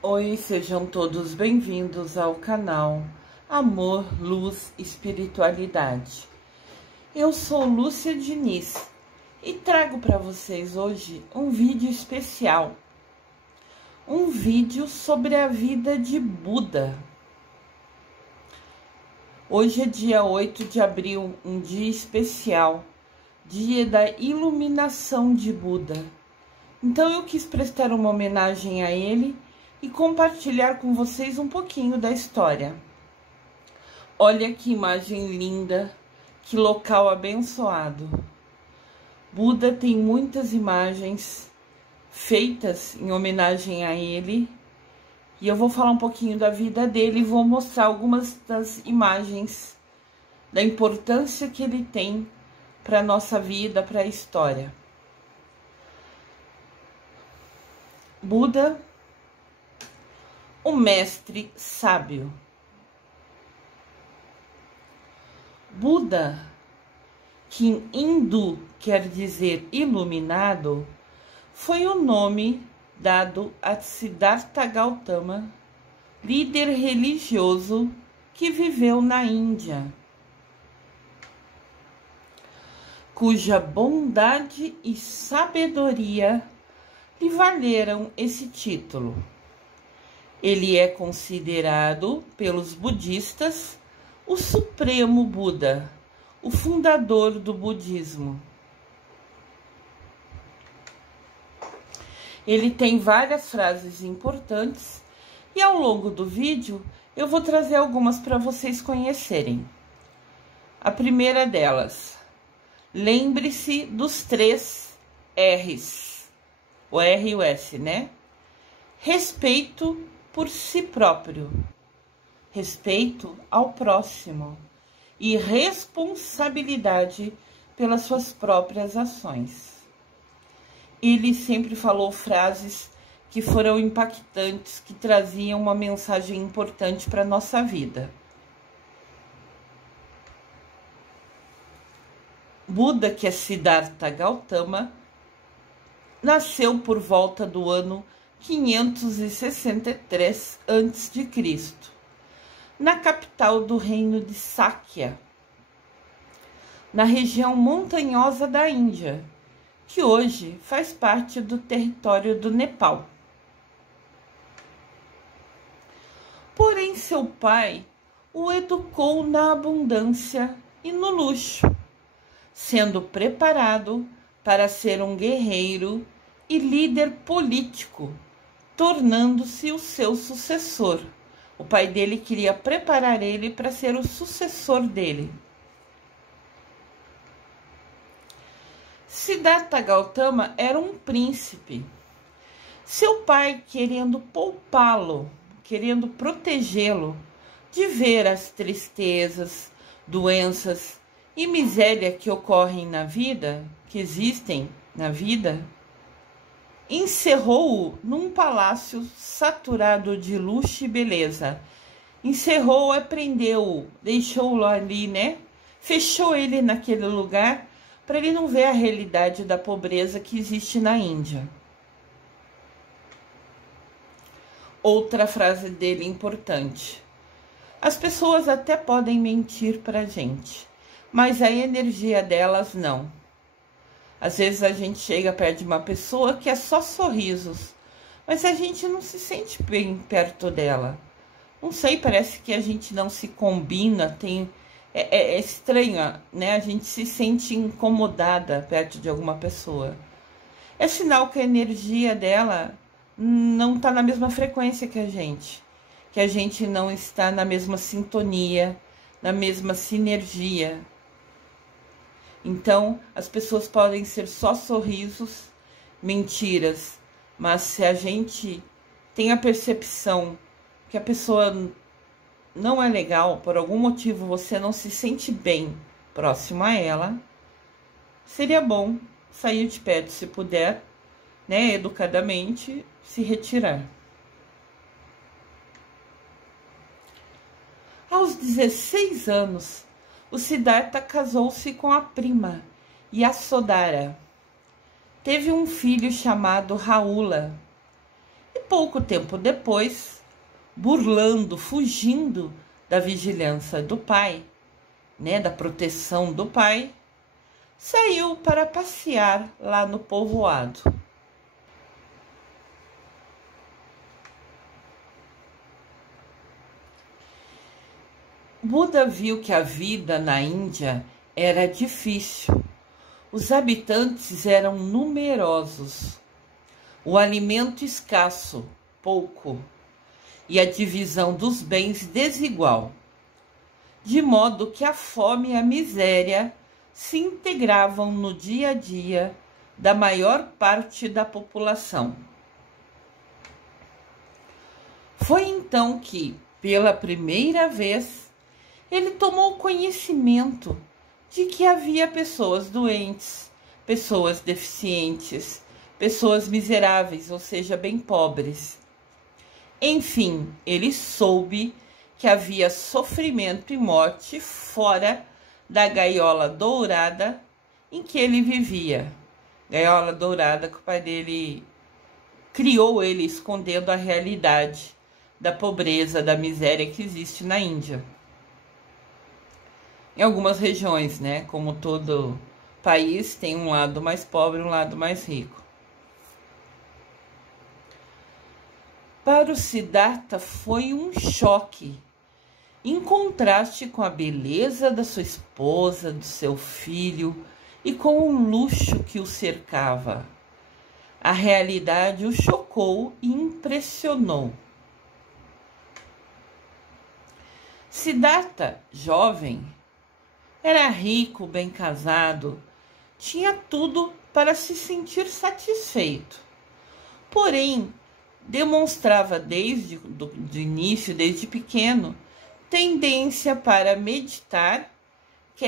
Oi, sejam todos bem-vindos ao canal Amor, Luz, Espiritualidade. Eu sou Lúcia Diniz e trago para vocês hoje um vídeo especial. Um vídeo sobre a vida de Buda. Hoje é dia 8 de abril, um dia especial, dia da iluminação de Buda. Então eu quis prestar uma homenagem a ele e compartilhar com vocês um pouquinho da história. Olha que imagem linda, que local abençoado. Buda tem muitas imagens feitas em homenagem a ele, e eu vou falar um pouquinho da vida dele e vou mostrar algumas das imagens, da importância que ele tem para a nossa vida, para a história. Buda, o mestre sábio. Buda, que em hindu quer dizer iluminado, foi o nome dado a Siddhartha Gautama, líder religioso que viveu na Índia, cuja bondade e sabedoria lhe valeram esse título. Ele é considerado pelos budistas o Supremo Buda, o fundador do budismo. Ele tem várias frases importantes e ao longo do vídeo eu vou trazer algumas para vocês conhecerem. A primeira delas: lembre-se dos 3 R's, o R e o S, né? Respeito por si próprio, respeito ao próximo e responsabilidade pelas suas próprias ações. Ele sempre falou frases que foram impactantes, que traziam uma mensagem importante para a nossa vida. Buda, que é Siddhartha Gautama, nasceu por volta do ano 563 a.C., na capital do reino de Sakya, na região montanhosa da Índia, que hoje faz parte do território do Nepal. Porém, seu pai o educou na abundância e no luxo, sendo preparado para ser um guerreiro e líder político, tornando-se o seu sucessor. O pai dele queria preparar ele para ser o sucessor dele. Siddhartha Gautama era um príncipe. Seu pai, querendo poupá-lo, querendo protegê-lo de ver as tristezas, doenças e miséria que ocorrem na vida, que existem na vida, encerrou-o num palácio saturado de luxo e beleza. Encerrou-o, prendeu-o, deixou-o ali, né? Fechou ele naquele lugar para ele não ver a realidade da pobreza que existe na Índia. Outra frase dele importante: as pessoas até podem mentir para a gente, mas a energia delas não. Às vezes a gente chega perto de uma pessoa que é só sorrisos, mas a gente não se sente bem perto dela. Não sei, parece que a gente não se combina, é estranho, né? A gente se sente incomodada perto de alguma pessoa. É sinal que a energia dela não está na mesma frequência que a gente não está na mesma sintonia, na mesma sinergia. Então, as pessoas podem ser só sorrisos, mentiras, mas se a gente tem a percepção que a pessoa não é legal, por algum motivo você não se sente bem próximo a ela, seria bom sair de perto, se puder, né, educadamente, se retirar. Aos 16 anos, o Siddhartha casou-se com a prima, Yasodhara. Teve um filho chamado Rahula pouco tempo depois, burlando, fugindo da vigilância do pai, né, da proteção do pai, saiu para passear lá no povoado. Buda viu que a vida na Índia era difícil. Os habitantes eram numerosos, o alimento escasso, pouco, e a divisão dos bens desigual, de modo que a fome e a miséria se integravam no dia a dia da maior parte da população. Foi então que, pela primeira vez, ele tomou conhecimento de que havia pessoas doentes, pessoas deficientes, pessoas miseráveis, ou seja, bem pobres. Enfim, ele soube que havia sofrimento e morte fora da gaiola dourada em que ele vivia. Gaiola dourada que o pai dele criou, ele escondendo a realidade da pobreza, da miséria que existe na Índia. Em algumas regiões, né? Como todo país, tem um lado mais pobre e um lado mais rico. Para o Siddhartha foi um choque, em contraste com a beleza da sua esposa, do seu filho e com o luxo que o cercava. A realidade o chocou e impressionou. Siddhartha, jovem, era rico, bem casado, tinha tudo para se sentir satisfeito. Porém, demonstrava desde o início, desde pequeno, tendência para meditar, que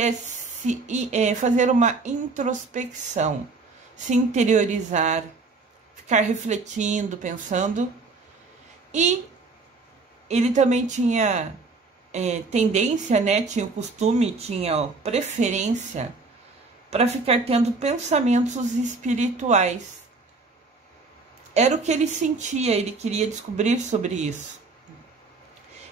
é fazer uma introspecção, se interiorizar, ficar refletindo, pensando. E ele também tinha tendência, né? Tinha o costume, tinha preferência para ficar tendo pensamentos espirituais. Era o que ele sentia, ele queria descobrir sobre isso.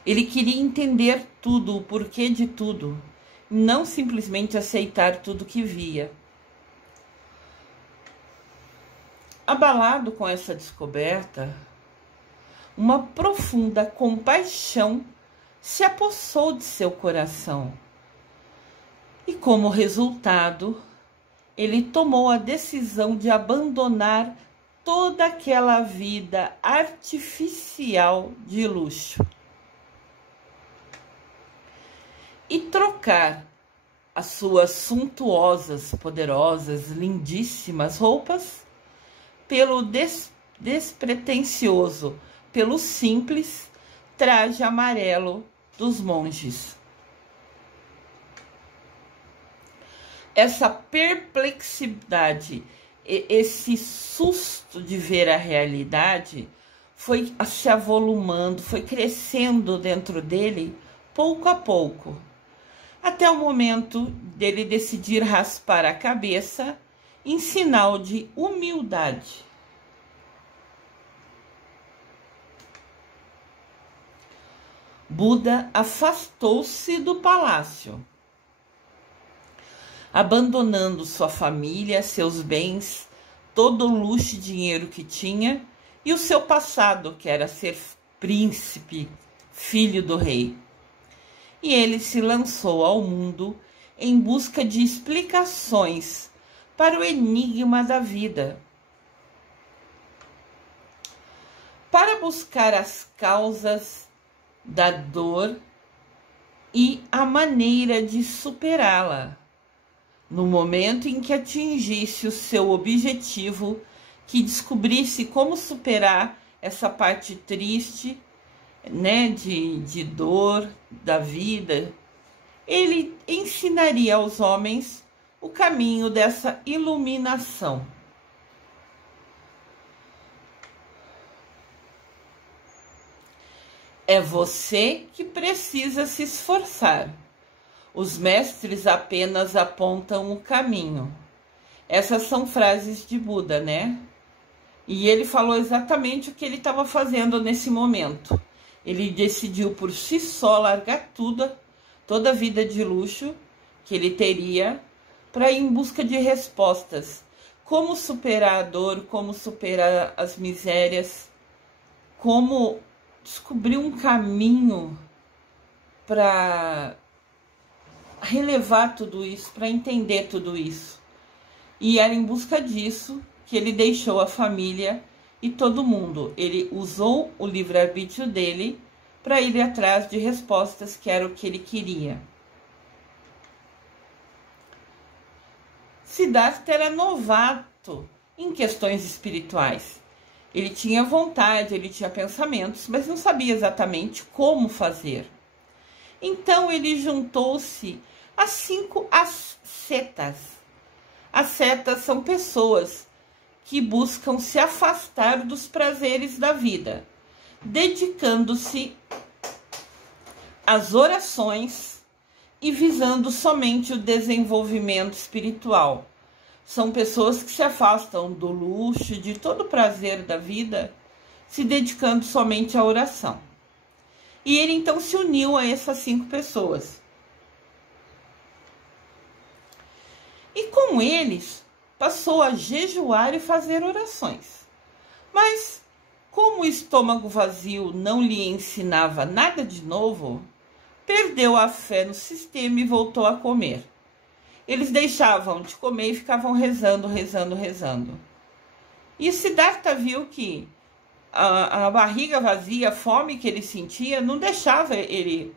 Ele queria entender tudo, o porquê de tudo, não simplesmente aceitar tudo que via. Abalado com essa descoberta, uma profunda compaixão se apossou de seu coração. E como resultado, ele tomou a decisão de abandonar toda aquela vida artificial de luxo e trocar as suas suntuosas, poderosas, lindíssimas roupas pelo despretensioso, pelo simples traje amarelo dos monges. Essa perplexidade, esse susto de ver a realidade foi se avolumando, foi crescendo dentro dele pouco a pouco, até o momento dele decidir raspar a cabeça em sinal de humildade. Buda afastou-se do palácio, abandonando sua família, seus bens, todo o luxo e dinheiro que tinha e o seu passado, que era ser príncipe, filho do rei. E ele se lançou ao mundo em busca de explicações para o enigma da vida. Para buscar as causas da dor e a maneira de superá-la. No momento em que atingisse o seu objetivo, que descobrisse como superar essa parte triste, né, de dor da vida, ele ensinaria aos homens o caminho dessa iluminação. É você que precisa se esforçar. Os mestres apenas apontam o caminho. Essas são frases de Buda, né? E ele falou exatamente o que ele estava fazendo nesse momento. Ele decidiu por si só largar tudo, toda a vida de luxo que ele teria, para ir em busca de respostas. Como superar a dor, como superar as misérias, como descobrir um caminho para relevar tudo isso, para entender tudo isso. E era em busca disso que ele deixou a família e todo mundo. Ele usou o livre-arbítrio dele para ir atrás de respostas, que era o que ele queria. Siddhartha era novato em questões espirituais. Ele tinha vontade, ele tinha pensamentos, mas não sabia exatamente como fazer. Então ele juntou-se a 5 ascetas. Ascetas são pessoas que buscam se afastar dos prazeres da vida, dedicando-se às orações e visando somente o desenvolvimento espiritual. São pessoas que se afastam do luxo, de todo o prazer da vida, se dedicando somente à oração. E ele então se uniu a essas 5 pessoas. E com eles passou a jejuar e fazer orações. Mas, como o estômago vazio não lhe ensinava nada de novo, perdeu a fé no sistema e voltou a comer. Eles deixavam de comer e ficavam rezando. E Siddhartha viu que a barriga vazia, a fome que ele sentia, não deixava ele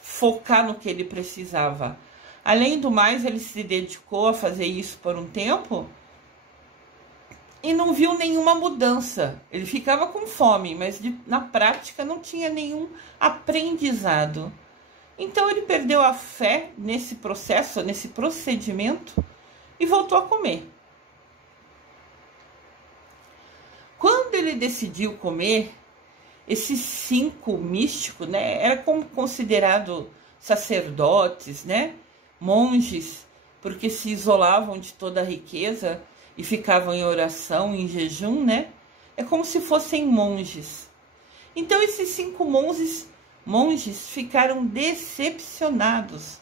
focar no que ele precisava. Além do mais, ele se dedicou a fazer isso por um tempo e não viu nenhuma mudança. Ele ficava com fome, mas na prática não tinha nenhum aprendizado. Então ele perdeu a fé nesse processo, nesse procedimento, e voltou a comer. Quando ele decidiu comer, esses 5 místicos, né, era como considerado sacerdotes, né, monges, porque se isolavam de toda a riqueza e ficavam em oração, em jejum, né? É como se fossem monges. Então esses 5 monges ficaram decepcionados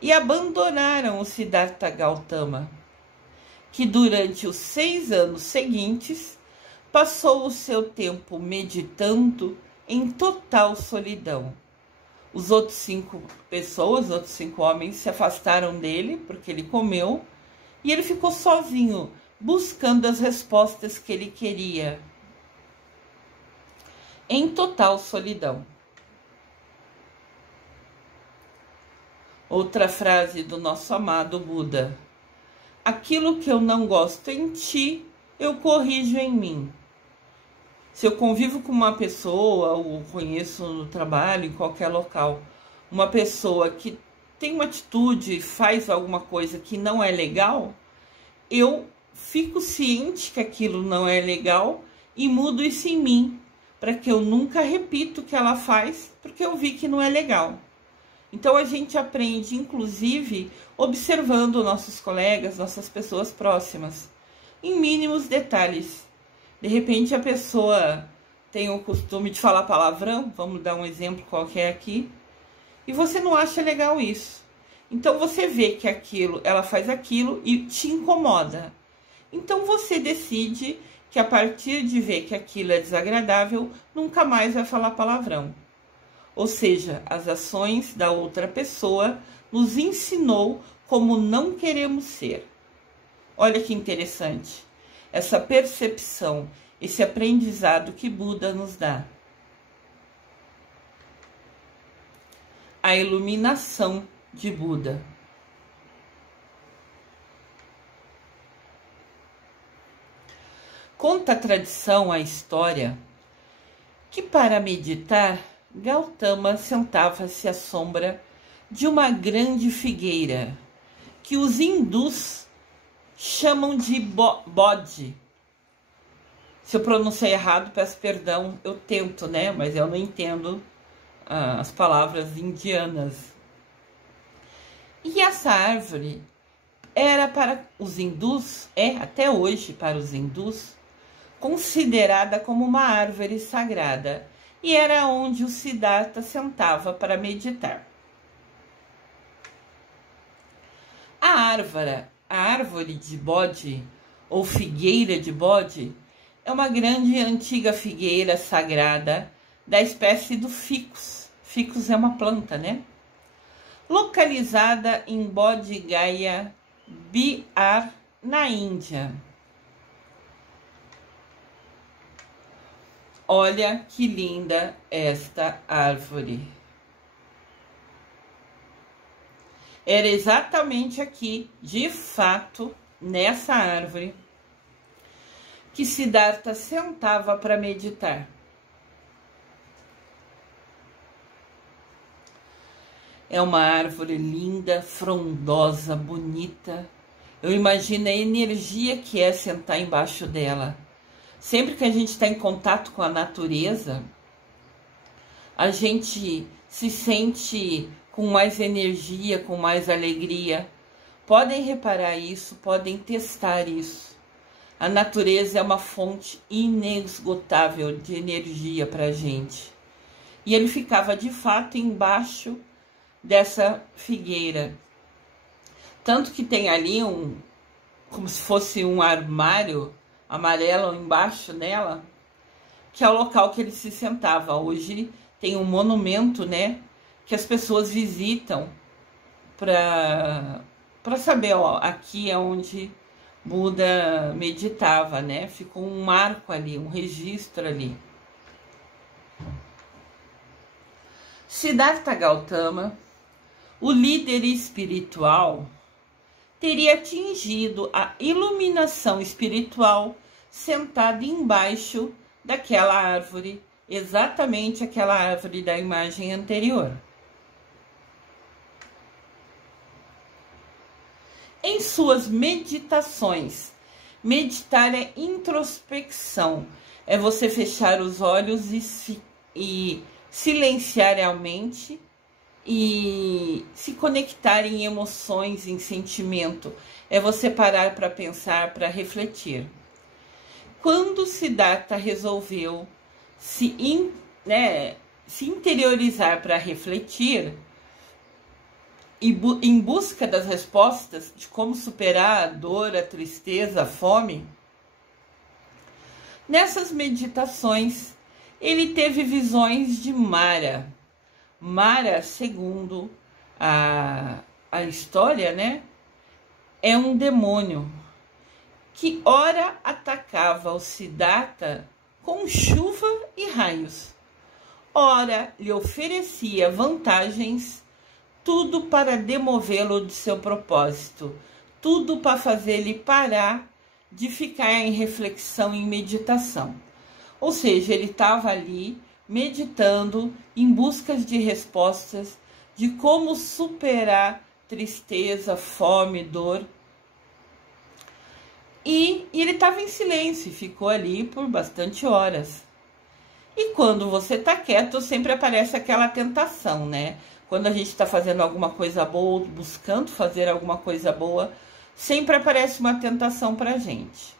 e abandonaram o Siddhartha Gautama, que durante os 6 anos seguintes passou o seu tempo meditando em total solidão. Os outros 5 pessoas, os outros 5 homens se afastaram dele porque ele comeu e ele ficou sozinho, buscando as respostas que ele queria, em total solidão. Outra frase do nosso amado Buda: aquilo que eu não gosto em ti, eu corrijo em mim. Se eu convivo com uma pessoa, ou conheço no trabalho, em qualquer local, uma pessoa que tem uma atitude, faz alguma coisa que não é legal, eu fico ciente que aquilo não é legal e mudo isso em mim, para que eu nunca repita o que ela faz, porque eu vi que não é legal. Então a gente aprende, inclusive, observando nossos colegas, nossas pessoas próximas, em mínimos detalhes. De repente a pessoa tem o costume de falar palavrão, vamos dar um exemplo qualquer aqui, e você não acha legal isso. Então você vê que ela faz aquilo e te incomoda. Então você decide que a partir de ver que aquilo é desagradável, nunca mais vai falar palavrão. Ou seja, as ações da outra pessoa nos ensinou como não queremos ser. Olha que interessante. Essa percepção, esse aprendizado que Buda nos dá. A iluminação de Buda. Conta a tradição, a história, que para meditar, Gautama sentava-se à sombra de uma grande figueira, que os hindus chamam de Bodhi. Se eu pronunciei errado, peço perdão, eu tento, né? Mas eu não entendo as palavras indianas. E essa árvore era para os hindus, até hoje para os hindus, considerada como uma árvore sagrada e era onde o Siddhartha sentava para meditar. A árvore de bode ou figueira de bode é uma grande e antiga figueira sagrada da espécie do ficus. Ficus é uma planta, né? Localizada em Bodh Gaya, Bihar, na Índia. Olha que linda esta árvore. Era exatamente aqui, de fato, nessa árvore, que Siddhartha sentava para meditar. É uma árvore linda, frondosa, bonita. Eu imagino a energia que é sentar embaixo dela. Sempre que a gente está em contato com a natureza, a gente se sente com mais energia, com mais alegria. Podem reparar isso, podem testar isso. A natureza é uma fonte inesgotável de energia para a gente. E ele ficava de fato embaixo dessa figueira. Tanto que tem ali como se fosse um armário amarelo embaixo dela, que é o local que ele se sentava. Hoje tem um monumento, né, que as pessoas visitam para saber, ó, aqui é onde Buda meditava, né? Ficou um marco ali, um registro ali. Siddhartha Gautama, o líder espiritual, teria atingido a iluminação espiritual sentado embaixo daquela árvore, exatamente aquela árvore da imagem anterior. Em suas meditações, meditar é introspecção, é você fechar os olhos e silenciar a mente e se conectar em emoções, em sentimento. É você parar para pensar, para refletir. Quando Siddhartha resolveu se interiorizar para refletir, e em busca das respostas de como superar a dor, a tristeza, a fome, nessas meditações ele teve visões de Mara. Mara, segundo a história, né, é um demônio que ora atacava o Siddhartha com chuva e raios, ora lhe oferecia vantagens, tudo para demovê-lo de seu propósito, tudo para fazer ele parar de ficar em reflexão, em meditação. Ou seja, ele estava ali meditando em busca de respostas de como superar tristeza, fome, dor. E ele estava em silêncio e ficou ali por bastante horas. E quando você está quieto, sempre aparece aquela tentação, né? Quando a gente está fazendo alguma coisa boa, buscando fazer alguma coisa boa, sempre aparece uma tentação para a gente.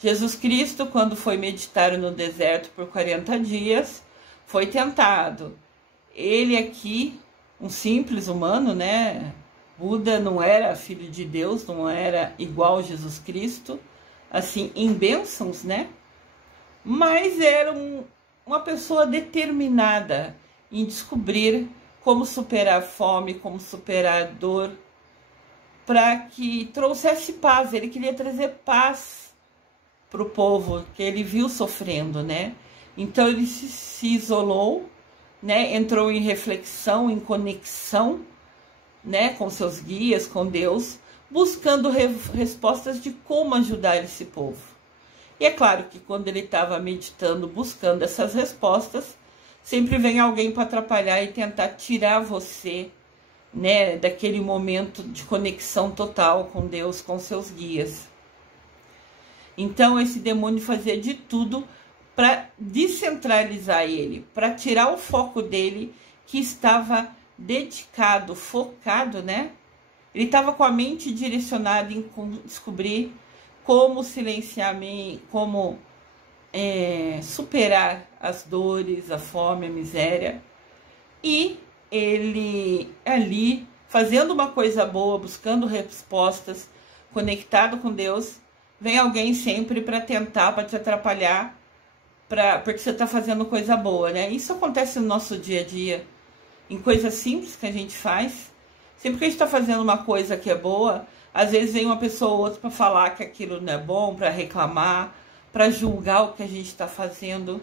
Jesus Cristo, quando foi meditar no deserto por 40 dias, foi tentado. Ele aqui, um simples humano, né? Buda não era filho de Deus, não era igual a Jesus Cristo, assim, em bênçãos, né? Mas era uma pessoa determinada em descobrir como superar a fome, como superar a dor, para que trouxesse paz. Ele queria trazer paz para o povo que ele viu sofrendo, né? Então ele se isolou, né? Entrou em reflexão, em conexão, né? Com seus guias, com Deus, buscando respostas de como ajudar esse povo. E é claro que quando ele estava meditando, buscando essas respostas, sempre vem alguém para atrapalhar e tentar tirar você, né, daquele momento de conexão total com Deus, com seus guias. Então esse demônio fazia de tudo para descentralizar ele, para tirar o foco dele, que estava dedicado, focado, né? Ele estava com a mente direcionada em descobrir como silenciar, como superar as dores, a fome, a miséria. E ele ali, fazendo uma coisa boa, buscando respostas, conectado com Deus, vem alguém sempre para tentar, para te atrapalhar, porque você está fazendo coisa boa, né? Isso acontece no nosso dia a dia, em coisas simples que a gente faz. Sempre que a gente está fazendo uma coisa que é boa, às vezes vem uma pessoa ou outra para falar que aquilo não é bom, para reclamar, para julgar o que a gente está fazendo.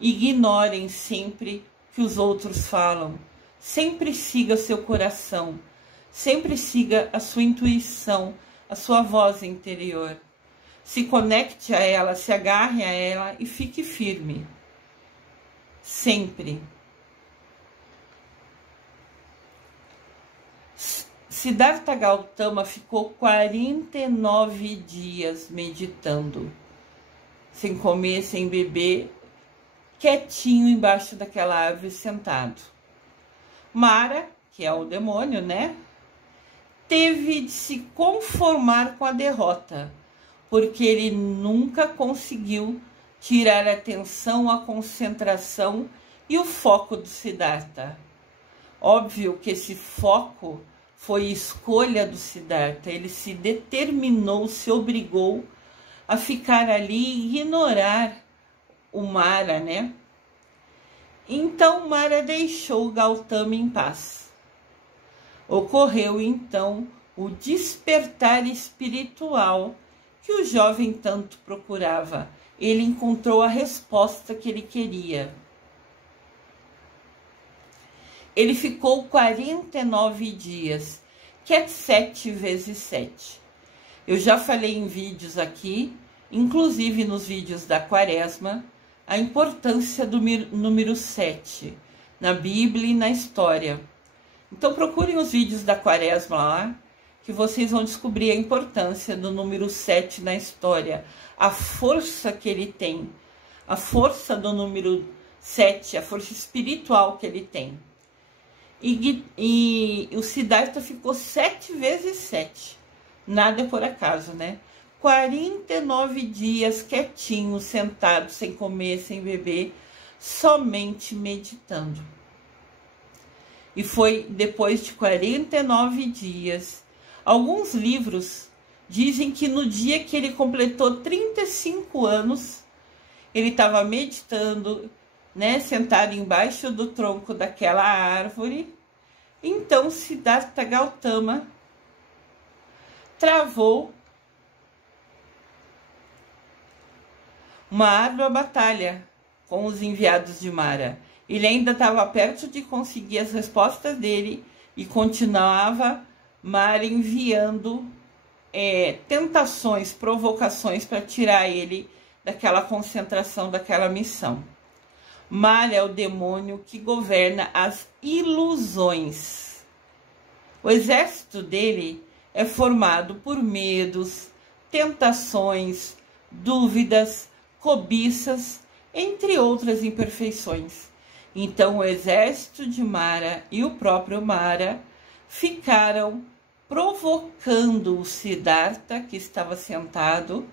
Ignorem sempre que os outros falam. Sempre siga seu coração. Sempre siga a sua intuição, a sua voz interior. Se conecte a ela, se agarre a ela e fique firme. Sempre. Siddhartha Gautama ficou 49 dias meditando, sem comer, sem beber, quietinho embaixo daquela árvore sentado. Mara, que é o demônio, né? Teve de se conformar com a derrota, porque ele nunca conseguiu tirar a atenção, a concentração e o foco do Siddhartha. Óbvio que esse foco foi escolha do Siddhartha. Ele se determinou, se obrigou a ficar ali e ignorar o Mara, né? Então Mara deixou Gautama em paz. Ocorreu então o despertar espiritual que o jovem tanto procurava. Ele encontrou a resposta que ele queria. Ele ficou 49 dias, que é 7 vezes 7. Eu já falei em vídeos aqui, inclusive nos vídeos da Quaresma, a importância do número 7 na Bíblia e na história. Então procurem os vídeos da Quaresma lá, que vocês vão descobrir a importância do número 7 na história, a força que ele tem, a força do número 7, a força espiritual que ele tem. E o Siddhartha ficou 7 vezes 7, nada é por acaso, né? 49 dias quietinho, sentado, sem comer, sem beber, somente meditando. E foi depois de 49 dias. Alguns livros dizem que no dia que ele completou 35 anos, ele estava meditando, né, sentado embaixo do tronco daquela árvore. Então Siddhartha Gautama travou uma árdua batalha com os enviados de Mara. Ele ainda estava perto de conseguir as respostas dele e continuava Mara enviando tentações, provocações para tirar ele daquela concentração, daquela missão. Mara é o demônio que governa as ilusões. O exército dele é formado por medos, tentações, dúvidas, cobiças, entre outras imperfeições. Então o exército de Mara e o próprio Mara ficaram provocando o Siddhartha, que estava sentado,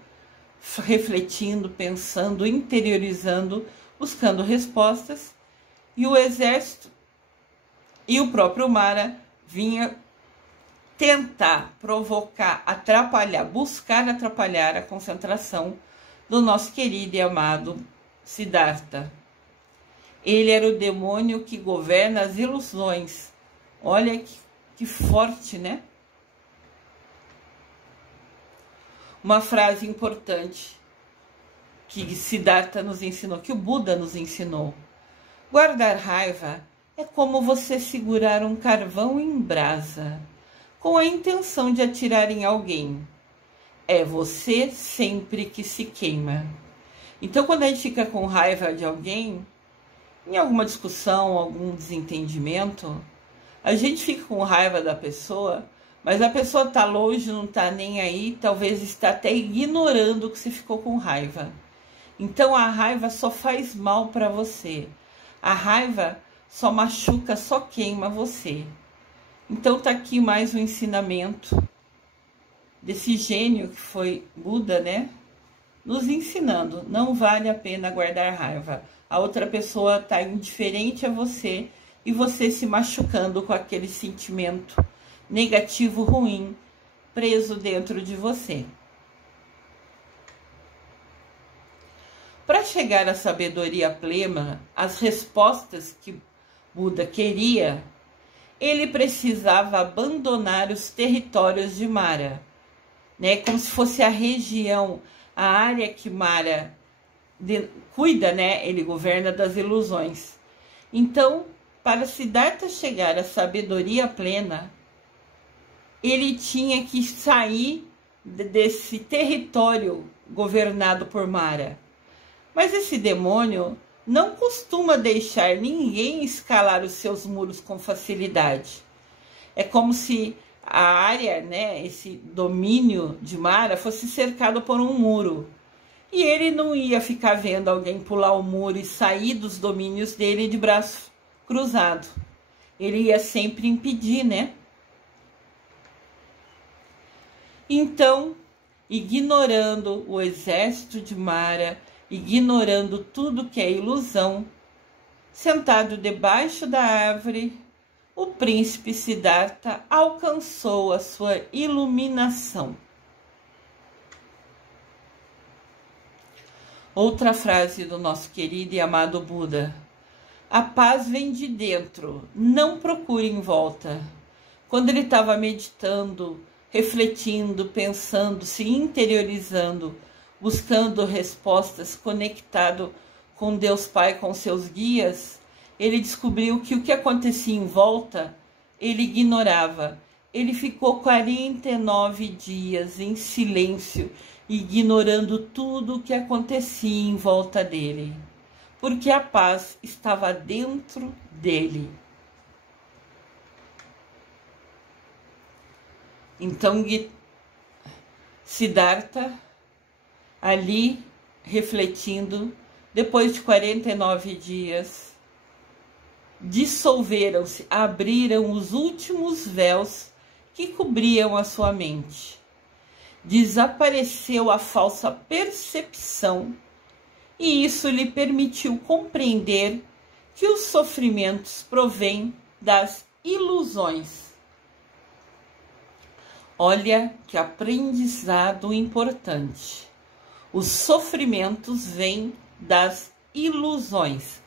refletindo, pensando, interiorizando, buscando respostas, e o exército e o próprio Mara vinha tentar, provocar, atrapalhar, buscar atrapalhar a concentração do nosso querido e amado Siddhartha. Ele era o demônio que governa as ilusões. Olha que forte, né? Uma frase importante que Siddhartha nos ensinou, que o Buda nos ensinou. Guardar raiva é como você segurar um carvão em brasa, com a intenção de atirar em alguém. É você sempre que se queima. Então, quando a gente fica com raiva de alguém, em alguma discussão, algum desentendimento, a gente fica com raiva da pessoa, mas a pessoa está longe, não está nem aí, talvez está até ignorando que você ficou com raiva. Então a raiva só faz mal para você. A raiva só machuca, só queima você. Então tá aqui mais um ensinamento desse gênio que foi Buda, né? Nos ensinando, não vale a pena guardar raiva. A outra pessoa tá indiferente a você e você se machucando com aquele sentimento negativo, ruim, preso dentro de você. Para chegar à sabedoria plena, as respostas que Buda queria, ele precisava abandonar os territórios de Mara, né? Como se fosse a região, a área que Mara cuida, né? Ele governa das ilusões. Então, para Siddhartha chegar à sabedoria plena, ele tinha que sair desse território governado por Mara. Mas esse demônio não costuma deixar ninguém escalar os seus muros com facilidade. É como se a área, né, esse domínio de Mara fosse cercado por um muro. E ele não ia ficar vendo alguém pular o muro e sair dos domínios dele de braço cruzado. Ele ia sempre impedir, né? Então, ignorando o exército de Mara, ignorando tudo que é ilusão, sentado debaixo da árvore, o príncipe Siddhartha alcançou a sua iluminação. Outra frase do nosso querido e amado Buda: a paz vem de dentro, não procure em volta. Quando ele estava meditando, refletindo, pensando, se interiorizando, buscando respostas, conectado com Deus Pai, com seus guias, ele descobriu que o que acontecia em volta, ele ignorava. Ele ficou 49 dias em silêncio, ignorando tudo o que acontecia em volta dele, porque a paz estava dentro dele. Então, Siddhartha, ali refletindo, depois de 49 dias, dissolveram-se, abriram os últimos véus que cobriam a sua mente. Desapareceu a falsa percepção e isso lhe permitiu compreender que os sofrimentos provêm das ilusões. Olha que aprendizado importante. Os sofrimentos vêm das ilusões.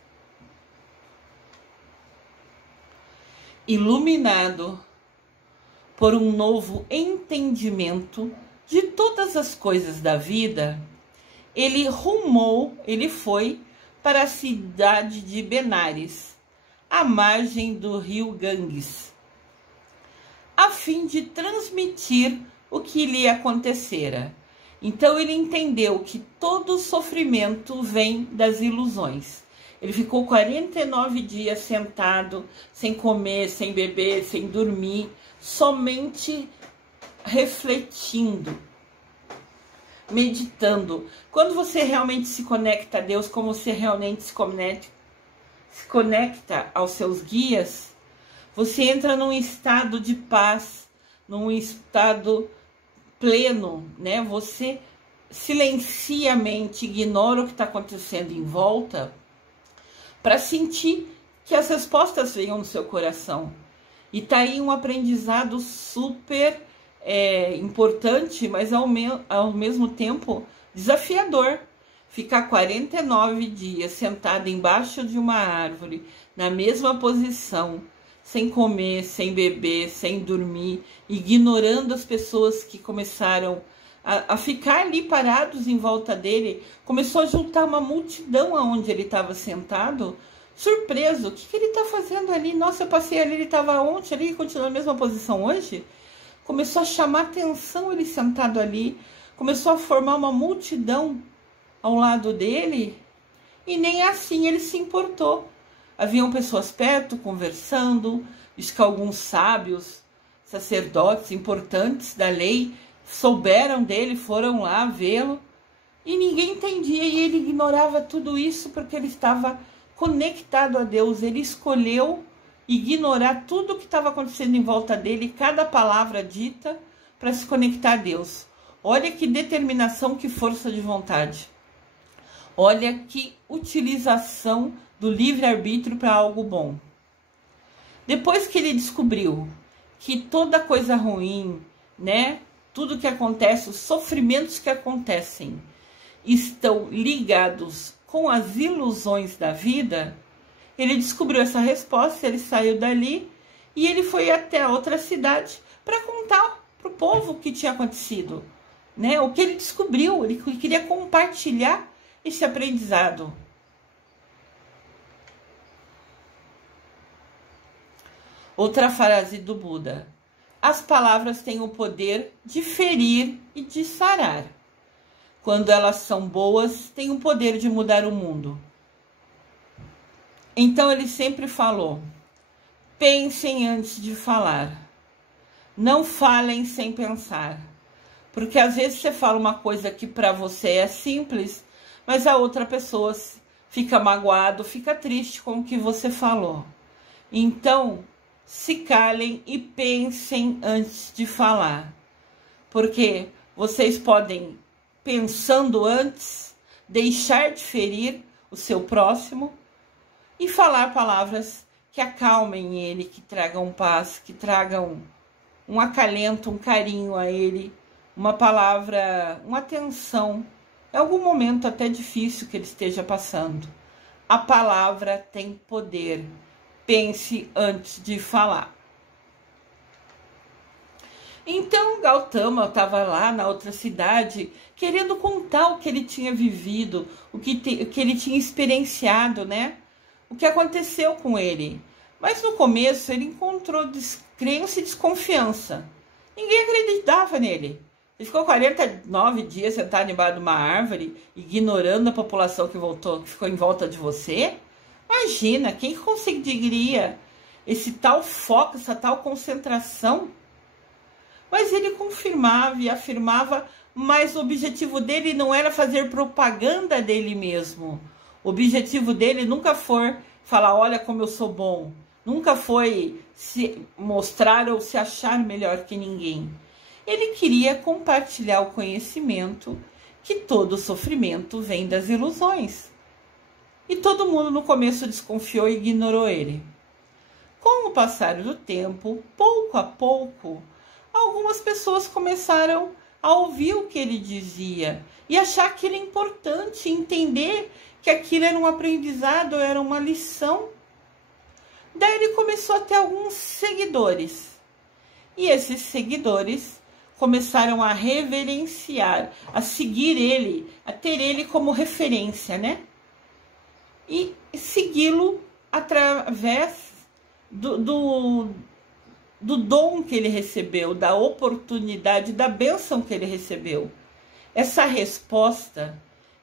Iluminado por um novo entendimento de todas as coisas da vida, ele foi para a cidade de Benares, à margem do rio Ganges, a fim de transmitir o que lhe acontecera. Então ele entendeu que todo sofrimento vem das ilusões. Ele ficou 49 dias sentado, sem comer, sem beber, sem dormir, somente refletindo, meditando. Quando você realmente se conecta a Deus, como você realmente se conecta aos seus guias, você entra num estado de paz, num estado pleno, né? Você silencia a mente, ignora o que está acontecendo em volta, para sentir que as respostas venham no seu coração. E tá aí um aprendizado super importante, mas ao mesmo tempo desafiador. Ficar 49 dias sentado embaixo de uma árvore, na mesma posição, sem comer, sem beber, sem dormir, ignorando as pessoas que começaram a ficar ali parados em volta dele. Começou a juntar uma multidão aonde ele estava sentado, surpreso. O que ele está fazendo ali? Nossa, eu passei ali, ele estava ontem ali e continua na mesma posição hoje? Começou a chamar atenção ele sentado ali, começou a formar uma multidão ao lado dele, e nem assim ele se importou. Haviam pessoas perto, conversando, diz que alguns sábios, sacerdotes importantes da lei, souberam dele, foram lá vê-lo, e ninguém entendia, e ele ignorava tudo isso porque ele estava conectado a Deus. Ele escolheu ignorar tudo o que estava acontecendo em volta dele, cada palavra dita, para se conectar a Deus. Olha que determinação, que força de vontade. Olha que utilização do livre-arbítrio para algo bom. Depois que ele descobriu que toda coisa ruim, né, tudo que acontece, os sofrimentos que acontecem, estão ligados com as ilusões da vida, ele descobriu essa resposta, ele saiu dali e ele foi até a outra cidade para contar para o povo o que tinha acontecido, né? O que ele descobriu, ele queria compartilhar esse aprendizado. Outra frase do Buda: as palavras têm o poder de ferir e de sarar. Quando elas são boas, têm o poder de mudar o mundo. Então ele sempre falou: pensem antes de falar. Não falem sem pensar. Porque às vezes você fala uma coisa que para você é simples, mas a outra pessoa fica magoado, fica triste com o que você falou. Então, se calem e pensem antes de falar. Porque vocês podem, pensando antes, deixar de ferir o seu próximo e falar palavras que acalmem ele, que tragam paz, que tragam um acalento, um carinho a ele, uma palavra, uma atenção. É algum momento até difícil que ele esteja passando. A palavra tem poder. Pense antes de falar. Então Gautama estava lá na outra cidade, querendo contar o que ele tinha vivido, o que ele tinha experienciado, né? O que aconteceu com ele. Mas no começo ele encontrou descrença e desconfiança. Ninguém acreditava nele. Ele ficou 49 dias sentado embaixo de uma árvore, ignorando a população que ficou em volta de você. Imagina, quem conseguiria esse tal foco, essa tal concentração? Mas ele confirmava e afirmava, mas o objetivo dele não era fazer propaganda dele mesmo. O objetivo dele nunca foi falar, olha como eu sou bom. Nunca foi se mostrar ou se achar melhor que ninguém. Ele queria compartilhar o conhecimento que todo sofrimento vem das ilusões. E todo mundo no começo desconfiou e ignorou ele. Com o passar do tempo, pouco a pouco, algumas pessoas começaram a ouvir o que ele dizia e achar aquilo importante, entender que aquilo era um aprendizado, era uma lição. Daí ele começou a ter alguns seguidores. E esses seguidores começaram a reverenciar, a seguir ele, a ter ele como referência, né? E segui-lo através do dom que ele recebeu, da oportunidade, da bênção que ele recebeu. Essa resposta,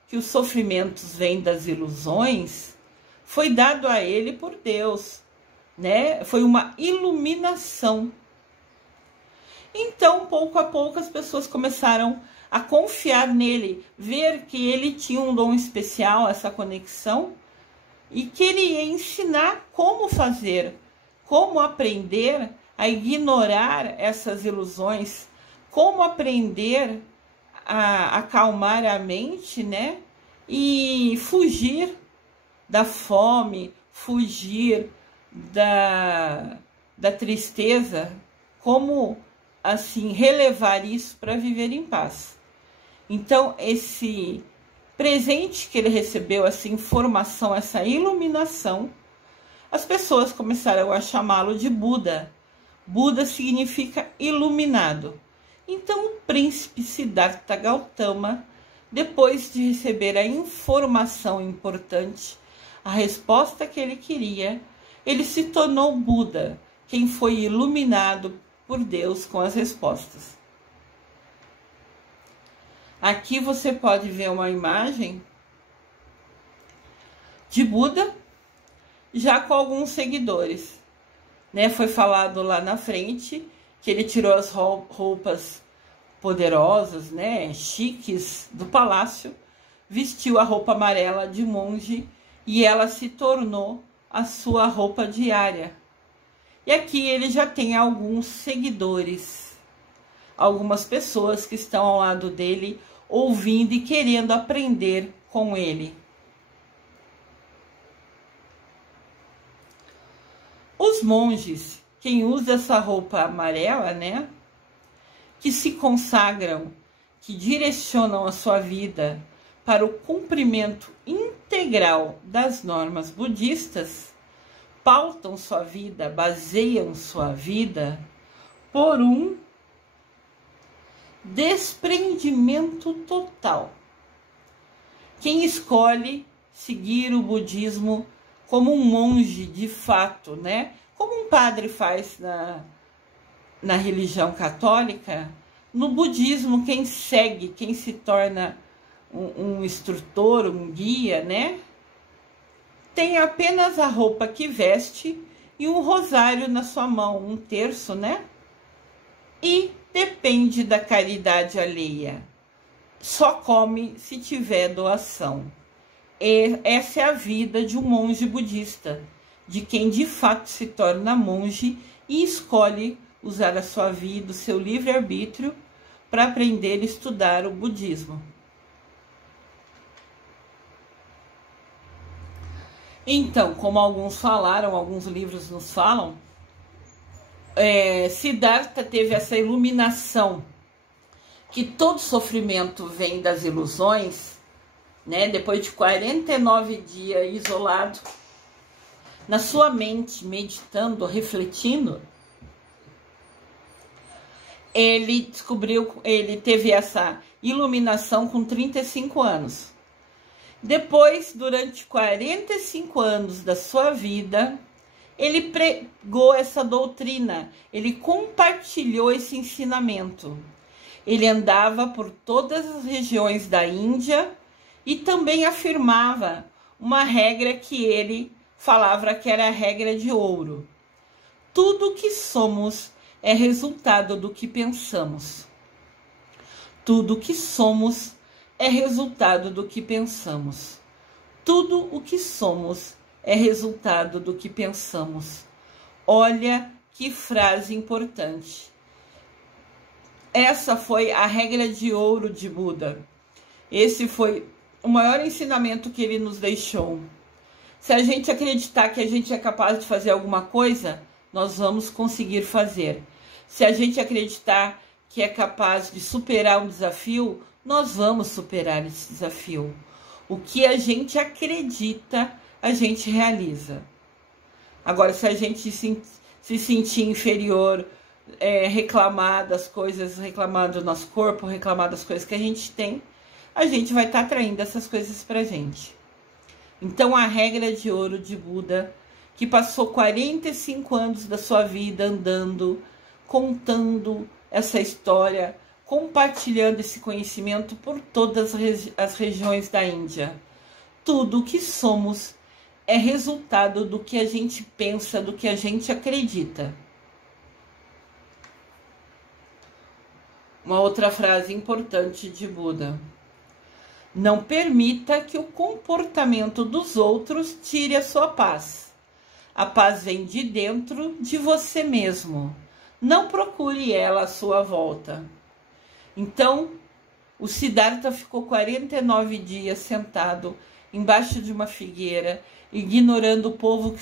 que os sofrimentos vêm das ilusões, foi dado a ele por Deus, né? Foi uma iluminação. Então, pouco a pouco, as pessoas começaram a confiar nele, ver que ele tinha um dom especial, essa conexão, e que ele ia ensinar como fazer, como aprender a ignorar essas ilusões, como aprender a acalmar a mente, né? E fugir da fome, fugir da tristeza, como assim relevar isso para viver em paz. Então, esse presente que ele recebeu, essa informação, essa iluminação, as pessoas começaram a chamá-lo de Buda. Buda significa iluminado. Então, o príncipe Siddhartha Gautama, depois de receber a informação importante, a resposta que ele queria, ele se tornou Buda, quem foi iluminado por Deus com as respostas. Aqui você pode ver uma imagem de Buda, já com alguns seguidores, né? Foi falado lá na frente que ele tirou as roupas poderosas, né, chiques do palácio, vestiu a roupa amarela de monge e ela se tornou a sua roupa diária. E aqui ele já tem alguns seguidores, algumas pessoas que estão ao lado dele, ouvindo e querendo aprender com ele. Os monges, quem usa essa roupa amarela, né, que se consagram, que direcionam a sua vida para o cumprimento integral das normas budistas, pautam sua vida, baseiam sua vida por um desprendimento total. Quem escolhe seguir o budismo como um monge de fato, né? Como um padre faz na religião católica, no budismo quem segue, quem se torna um instrutor, um guia, né? Tem apenas a roupa que veste e um rosário na sua mão, um terço, né? E depende da caridade alheia. Só come se tiver doação. Essa é a vida de um monge budista, de quem de fato se torna monge e escolhe usar a sua vida, o seu livre-arbítrio, para aprender e estudar o budismo. Então, como alguns falaram, alguns livros nos falam, Siddhartha teve essa iluminação, que todo sofrimento vem das ilusões, né? Depois de 49 dias isolado, na sua mente, meditando, refletindo, ele descobriu, ele teve essa iluminação com 35 anos. Depois, durante 45 anos da sua vida, ele pregou essa doutrina, ele compartilhou esse ensinamento. Ele andava por todas as regiões da Índia e também afirmava uma regra que ele falava que era a regra de ouro. Tudo que somos é resultado do que pensamos. Tudo que somos é resultado do que pensamos. Tudo o que somos é resultado do que pensamos. Olha que frase importante. Essa foi a regra de ouro de Buda. Esse foi o maior ensinamento que ele nos deixou. Se a gente acreditar que a gente é capaz de fazer alguma coisa, nós vamos conseguir fazer. Se a gente acreditar que é capaz de superar um desafio, nós vamos superar esse desafio. O que a gente acredita, a gente realiza. Agora, se a gente se sentir inferior, reclamar das coisas, reclamar do nosso corpo, reclamar das coisas que a gente tem, a gente vai estar atraindo essas coisas pra gente. Então, a regra de ouro de Buda, que passou 45 anos da sua vida andando, contando essa história, compartilhando esse conhecimento por todas as regiões da Índia. Tudo o que somos é resultado do que a gente pensa, do que a gente acredita. Uma outra frase importante de Buda: não permita que o comportamento dos outros tire a sua paz. A paz vem de dentro de você mesmo. Não procure ela à sua volta. Então, o Siddhartha ficou 49 dias sentado embaixo de uma figueira, ignorando o povo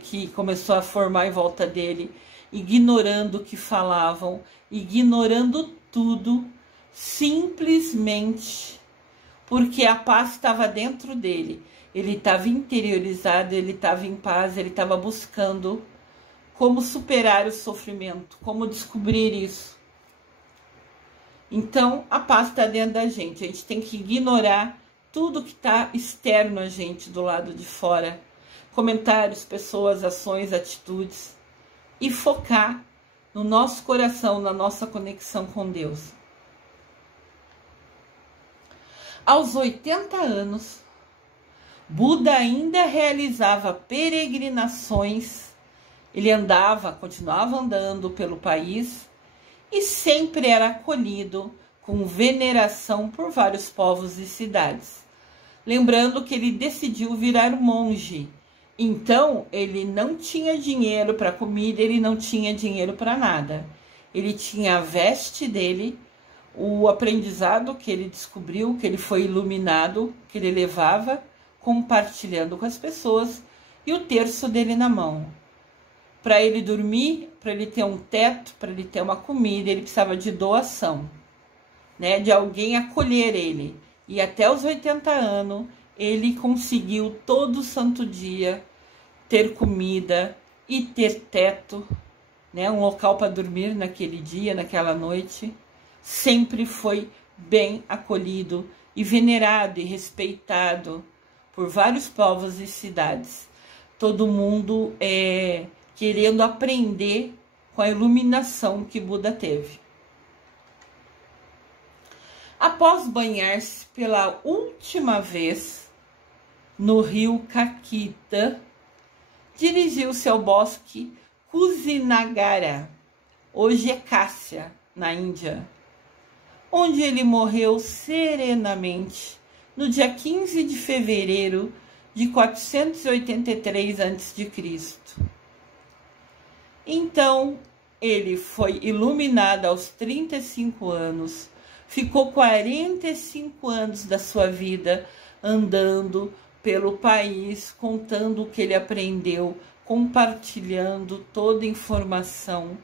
que começou a formar em volta dele, ignorando o que falavam, ignorando tudo, simplesmente porque a paz estava dentro dele. Ele estava interiorizado, ele estava em paz, ele estava buscando como superar o sofrimento, como descobrir isso. Então, a paz está dentro da gente. A gente tem que ignorar tudo que está externo a gente, do lado de fora. Comentários, pessoas, ações, atitudes. E focar no nosso coração, na nossa conexão com Deus. Aos 80 anos, Buda ainda realizava peregrinações. Ele continuava andando pelo país e sempre era acolhido com veneração por vários povos e cidades. Lembrando que ele decidiu virar monge Então, ele não tinha dinheiro para comida, ele não tinha dinheiro para nada. Ele tinha a veste dele, o aprendizado que ele descobriu, que ele foi iluminado, que ele levava, compartilhando com as pessoas, e o terço dele na mão. Para ele dormir, para ele ter um teto, para ele ter uma comida, ele precisava de doação, né? De alguém acolher ele. E até os 80 anos, ele conseguiu todo santo dia ter comida e ter teto, né? Um local para dormir naquele dia, naquela noite. Sempre foi bem acolhido e venerado e respeitado por vários povos e cidades. Todo mundo querendo aprender com a iluminação que Buda teve. Após banhar-se pela última vez no rio Kakita, dirigiu-se ao bosque Kusinagara, hoje é Cássia, na Índia, onde ele morreu serenamente no dia 15 de fevereiro de 483 a.C. Então, ele foi iluminado aos 35 anos, ficou 45 anos da sua vida andando pelo país, contando o que ele aprendeu, compartilhando toda a informação.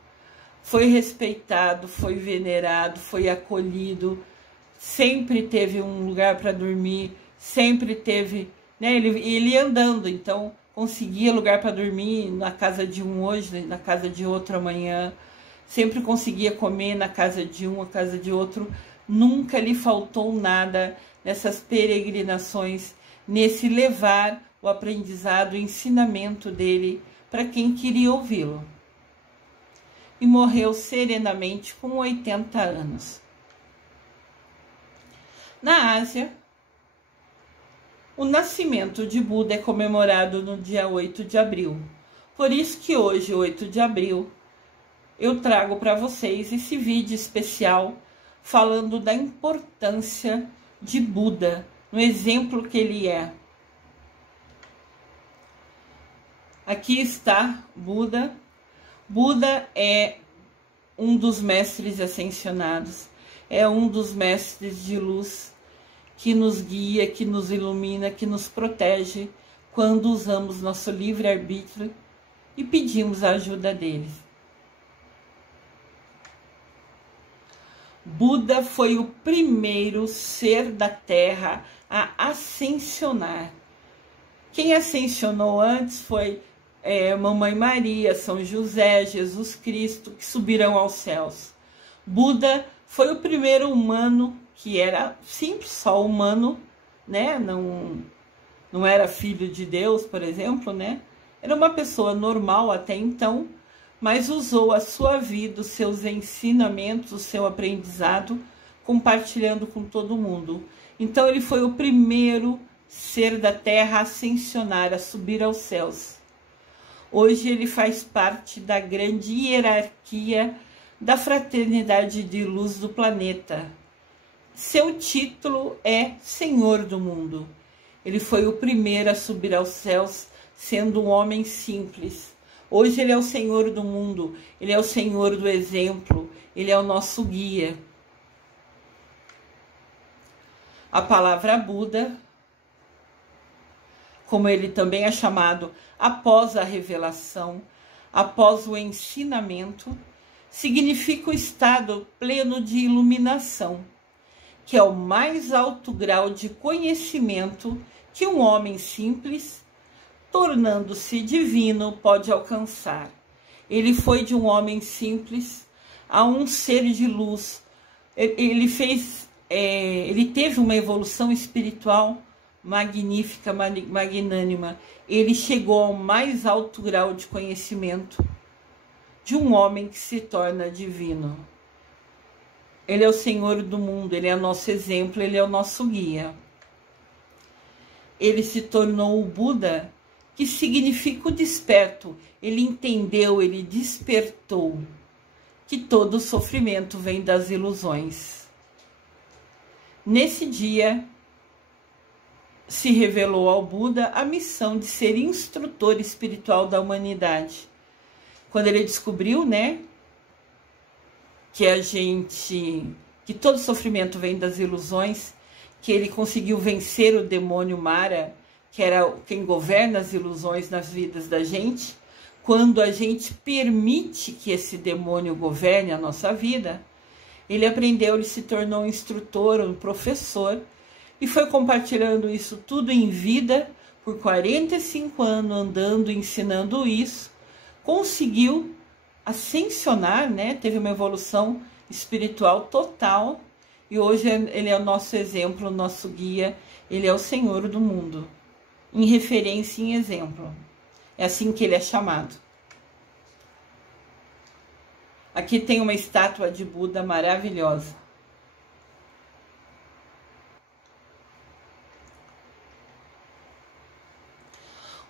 Foi respeitado, foi venerado, foi acolhido, sempre teve um lugar para dormir, sempre teve, né? Ele ia andando, então conseguia lugar para dormir na casa de um hoje, na casa de outro amanhã, sempre conseguia comer na casa de um, na casa de outro. Nunca lhe faltou nada nessas peregrinações, nesse levar o aprendizado, o ensinamento dele para quem queria ouvi-lo. E morreu serenamente com 80 anos. Na Ásia, o nascimento de Buda é comemorado no dia 8 de abril. Por isso que hoje, 8 de abril, eu trago para vocês esse vídeo especial falando da importância de Buda, no exemplo que ele é. Aqui está Buda. Buda é um dos mestres ascensionados, é um dos mestres de luz que nos guia, que nos ilumina, que nos protege quando usamos nosso livre-arbítrio e pedimos a ajuda dele. Buda foi o primeiro ser da Terra a ascensionar. Quem ascensionou antes foi Mamãe Maria, São José, Jesus Cristo, que subiram aos céus. Buda foi o primeiro humano que era simples, só humano, né? Não era filho de Deus, por exemplo, né? Era uma pessoa normal até então, mas usou a sua vida, os seus ensinamentos, o seu aprendizado, compartilhando com todo mundo. Então ele foi o primeiro ser da Terra a ascensionar, a subir aos céus. Hoje ele faz parte da grande hierarquia da fraternidade de luz do planeta. Seu título é Senhor do Mundo. Ele foi o primeiro a subir aos céus, sendo um homem simples. Hoje ele é o Senhor do mundo, ele é o Senhor do exemplo, ele é o nosso guia. A palavra Buda, como ele também é chamado após a revelação, após o ensinamento, significa o estado pleno de iluminação, que é o mais alto grau de conhecimento que um homem simples, tornando-se divino, pode alcançar. Ele foi de um homem simples a um ser de luz. Ele teve uma evolução espiritual magnífica, magnânima. Ele chegou ao mais alto grau de conhecimento de um homem que se torna divino. Ele é o Senhor do mundo, ele é o nosso exemplo, ele é o nosso guia. Ele se tornou o Buda, que significa o desperto. Ele entendeu, ele despertou que todo sofrimento vem das ilusões. Nesse dia, se revelou ao Buda a missão de ser instrutor espiritual da humanidade. Quando ele descobriu, né, que todo sofrimento vem das ilusões, que ele conseguiu vencer o demônio Mara, que era quem governa as ilusões nas vidas da gente. Quando a gente permite que esse demônio governe a nossa vida, ele aprendeu, ele se tornou um instrutor, um professor, e foi compartilhando isso tudo em vida, por 45 anos, andando, ensinando isso, conseguiu ascensionar, né? Teve uma evolução espiritual total, e hoje ele é o nosso exemplo, o nosso guia, ele é o Senhor do mundo, em referência e em exemplo. É assim que ele é chamado. Aqui tem uma estátua de Buda maravilhosa.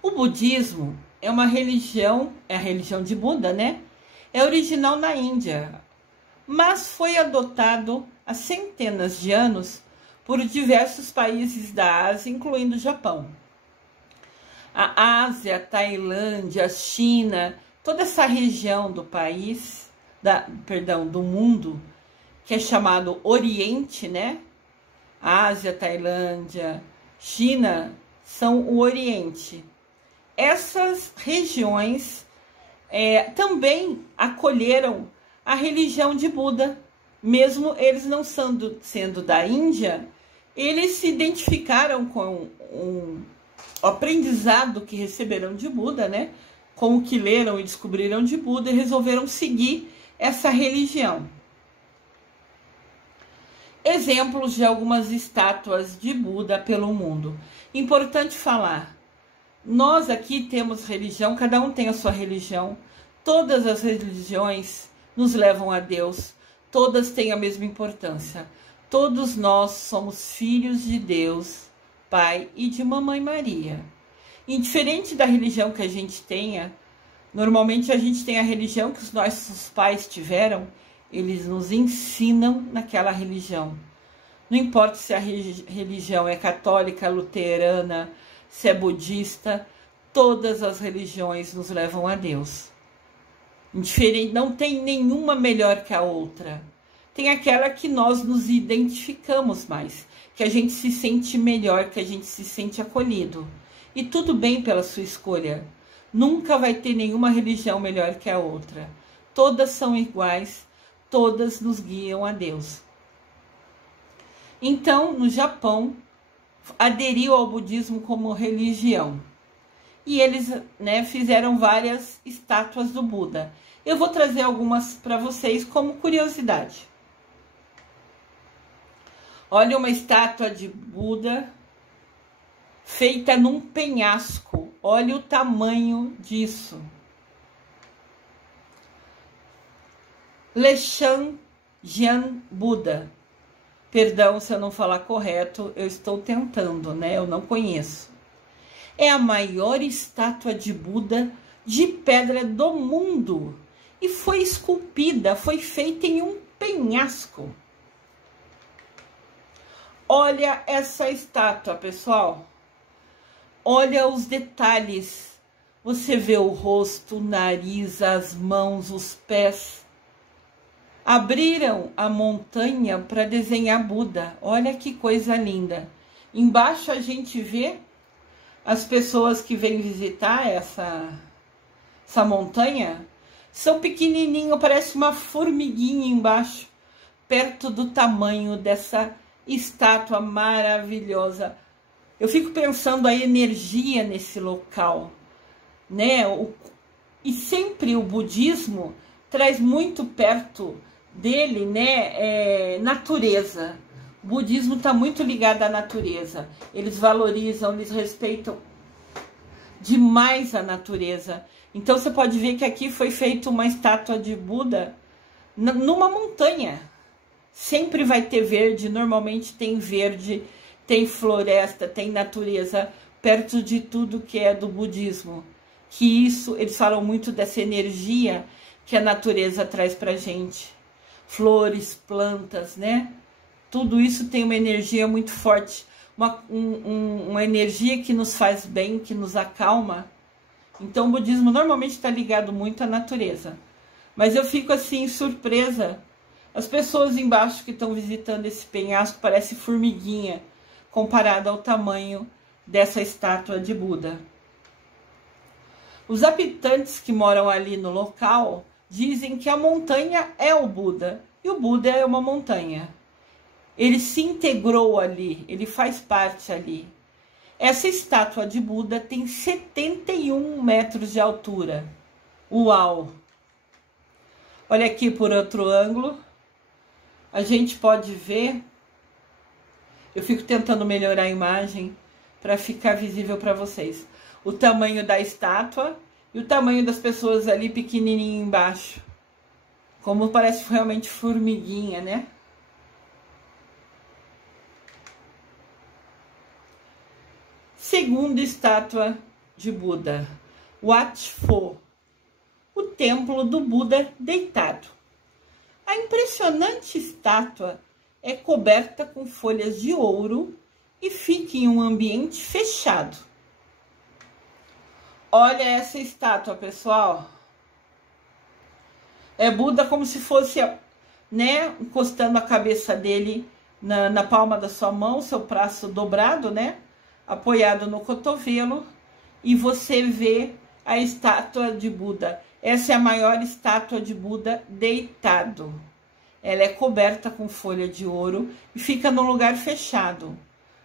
O budismo é uma religião, é a religião de Buda, né? É original na Índia, mas foi adotado há centenas de anos por diversos países da Ásia, incluindo o Japão. A Ásia, a Tailândia, a China, toda essa região do país, do mundo, que é chamado Oriente, né? Ásia, Tailândia, China são o Oriente. Essas regiões também acolheram a religião de Buda, mesmo eles não sendo da Índia, eles se identificaram com o aprendizado que receberam de Buda, né? Com o que leram e descobriram de Buda, e resolveram seguir essa religião. Exemplos de algumas estátuas de Buda pelo mundo. Importante falar, nós aqui temos religião, cada um tem a sua religião, todas as religiões nos levam a Deus, todas têm a mesma importância. Todos nós somos filhos de Deus, Pai e de Mamãe Maria. Indiferente da religião que a gente tenha, normalmente a gente tem a religião que os nossos pais tiveram, eles nos ensinam naquela religião. Não importa se a religião é católica, luterana, se é budista, todas as religiões nos levam a Deus. Indiferente, não tem nenhuma melhor que a outra. Tem aquela que nós nos identificamos mais, que a gente se sente melhor, que a gente se sente acolhido. E tudo bem pela sua escolha. Nunca vai ter nenhuma religião melhor que a outra. Todas são iguais, todas nos guiam a Deus. Então, no Japão, aderiu ao budismo como religião. E eles, né, fizeram várias estátuas do Buda. Eu vou trazer algumas para vocês como curiosidade. Olha uma estátua de Buda feita num penhasco. Olha o tamanho disso. Leshan Jian Buda. Perdão se eu não falar correto, eu estou tentando, né? Eu não conheço. É a maior estátua de Buda de pedra do mundo. E foi esculpida, foi feita em um penhasco. Olha essa estátua, pessoal. Olha os detalhes. Você vê o rosto, o nariz, as mãos, os pés. Abriram a montanha para desenhar Buda. Olha que coisa linda. Embaixo a gente vê as pessoas que vêm visitar essa montanha. São pequenininho, parece uma formiguinha embaixo, perto do tamanho dessa estátua maravilhosa. Eu fico pensando a energia nesse local, né? E sempre o budismo traz muito perto dele, né? Natureza. O budismo está muito ligado à natureza. Eles valorizam, eles respeitam demais a natureza. Então você pode ver que aqui foi feita uma estátua de Buda numa montanha. Sempre vai ter verde, normalmente tem verde, tem floresta, tem natureza, perto de tudo que é do budismo. Que isso, eles falam muito dessa energia que a natureza traz pra gente. Flores, plantas, né? Tudo isso tem uma energia muito forte. uma energia que nos faz bem, que nos acalma. Então o budismo normalmente está ligado muito à natureza. Mas eu fico assim, surpresa. As pessoas embaixo que estão visitando esse penhasco parecem formiguinha, comparado ao tamanho dessa estátua de Buda. Os habitantes que moram ali no local dizem que a montanha é o Buda, e o Buda é uma montanha. Ele se integrou ali, ele faz parte ali. Essa estátua de Buda tem 71 metros de altura. Uau! Olha aqui por outro ângulo. A gente pode ver. Eu fico tentando melhorar a imagem para ficar visível para vocês. O tamanho da estátua e o tamanho das pessoas ali pequenininho embaixo. Como parece realmente formiguinha, né? Segunda estátua de Buda, Wat Pho, o templo do Buda deitado. A impressionante estátua é coberta com folhas de ouro e fica em um ambiente fechado. Olha essa estátua, pessoal. É Buda como se fosse, né, encostando a cabeça dele na palma da sua mão, seu braço dobrado, né, apoiado no cotovelo, e você vê a estátua de Buda. Essa é a maior estátua de Buda deitado. Ela é coberta com folha de ouro e fica num lugar fechado,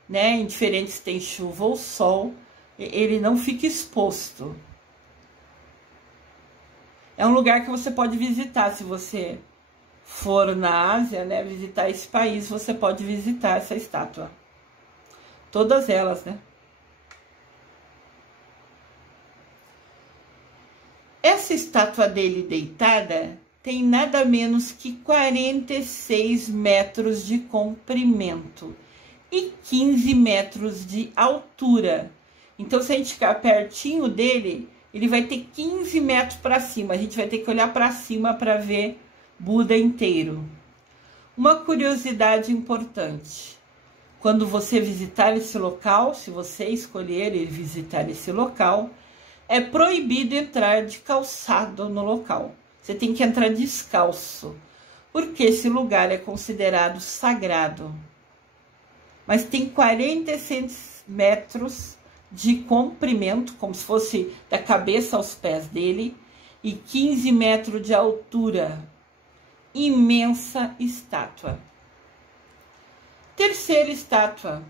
né? Indiferente se tem chuva ou sol, ele não fica exposto. É um lugar que você pode visitar. Se você for na Ásia, né, visitar esse país, você pode visitar essa estátua. Todas elas, né? Essa estátua dele deitada tem nada menos que 46 metros de comprimento e 15 metros de altura. Então, se a gente ficar pertinho dele, ele vai ter 15 metros para cima. A gente vai ter que olhar para cima para ver Buda inteiro. Uma curiosidade importante. Quando você visitar esse local, se você escolher ir visitar esse local, é proibido entrar de calçado no local. Você tem que entrar descalço, porque esse lugar é considerado sagrado. Mas tem 46 metros de comprimento, como se fosse da cabeça aos pés dele, e 15 metros de altura. Imensa estátua. Terceira estátua,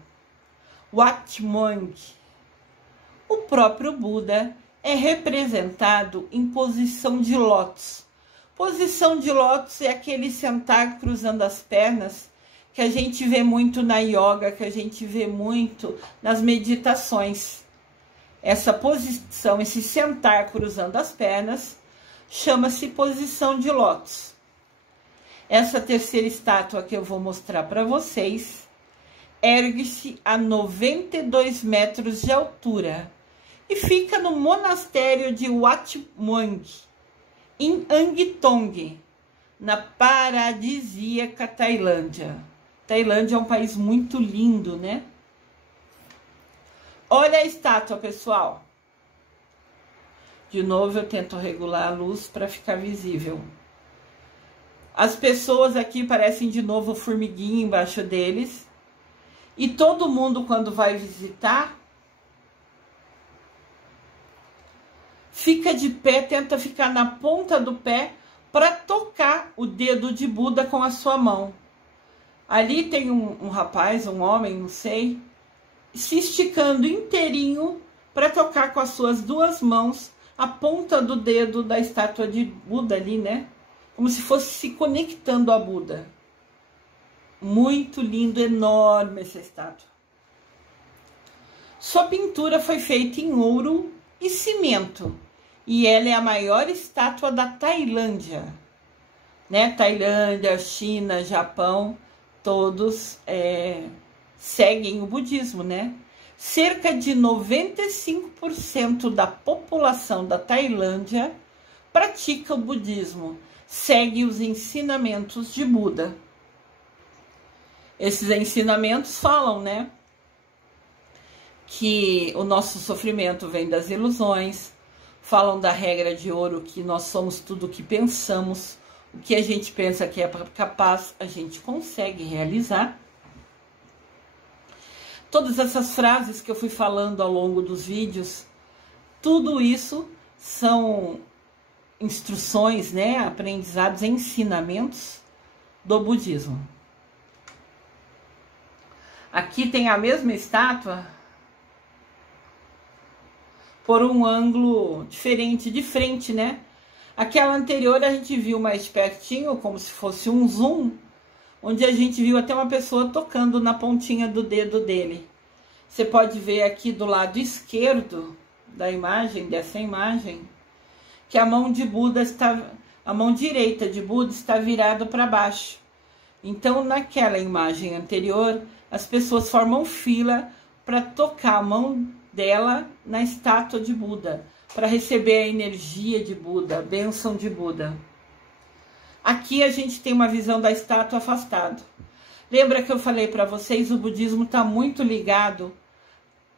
Wat Mong. O próprio Buda é representado em posição de lótus. Posição de lótus é aquele sentar cruzando as pernas que a gente vê muito na yoga, que a gente vê muito nas meditações. Essa posição, esse sentar cruzando as pernas, chama-se posição de lótus. Essa terceira estátua que eu vou mostrar para vocês ergue-se a 92 metros de altura e fica no monastério de Wat Mong, em Angtong, na paradisíaca Tailândia. Tailândia é um país muito lindo, né? Olha a estátua, pessoal. De novo, eu tento regular a luz para ficar visível. As pessoas aqui parecem de novo formiguinha embaixo deles. E todo mundo, quando vai visitar, fica de pé, tenta ficar na ponta do pé para tocar o dedo de Buda com a sua mão. Ali tem um rapaz, um homem, não sei, se esticando inteirinho para tocar com as suas duas mãos a ponta do dedo da estátua de Buda ali, né? Como se fosse se conectando a Buda. Muito lindo, enorme essa estátua. Sua pintura foi feita em ouro e cimento. E ela é a maior estátua da Tailândia. Né? Tailândia, China, Japão, todos seguem o budismo, né? Cerca de 95% da população da Tailândia pratica o budismo, segue os ensinamentos de Buda. Esses ensinamentos falam, né? que o nosso sofrimento vem das ilusões, falam da regra de ouro, que nós somos tudo o que pensamos, o que a gente pensa que é capaz, a gente consegue realizar. Todas essas frases que eu fui falando ao longo dos vídeos, tudo isso são instruções, né, aprendizados, ensinamentos do budismo. Aqui tem a mesma estátua por um ângulo diferente, de frente, né? Aquela anterior a gente viu mais pertinho, como se fosse um zoom, onde a gente viu até uma pessoa tocando na pontinha do dedo dele. Você pode ver aqui do lado esquerdo da imagem, dessa imagem, que a mão de Buda está, a mão direita de Buda está virada para baixo. Então, naquela imagem anterior, as pessoas formam fila para tocar a mão dela na estátua de Buda, para receber a energia de Buda, a bênção de Buda. Aqui a gente tem uma visão da estátua afastado. Lembra que eu falei para vocês, o budismo está muito ligado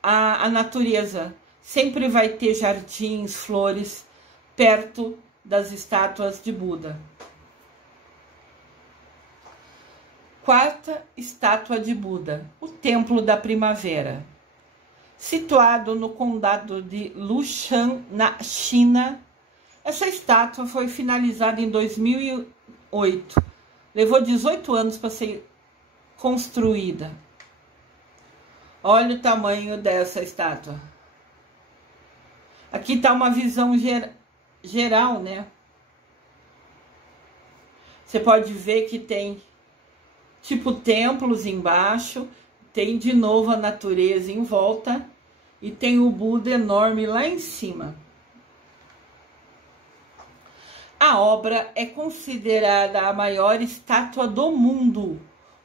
à natureza. Sempre vai ter jardins, flores, perto das estátuas de Buda. Quarta estátua de Buda, o Templo da Primavera. Situado no condado de Lushan, na China. Essa estátua foi finalizada em 2008. Levou 18 anos para ser construída. Olha o tamanho dessa estátua. Aqui está uma visão geral, né? Você pode ver que tem tipo templos embaixo, tem de novo a natureza em volta e tem o Buda enorme lá em cima. A obra é considerada a maior estátua do mundo,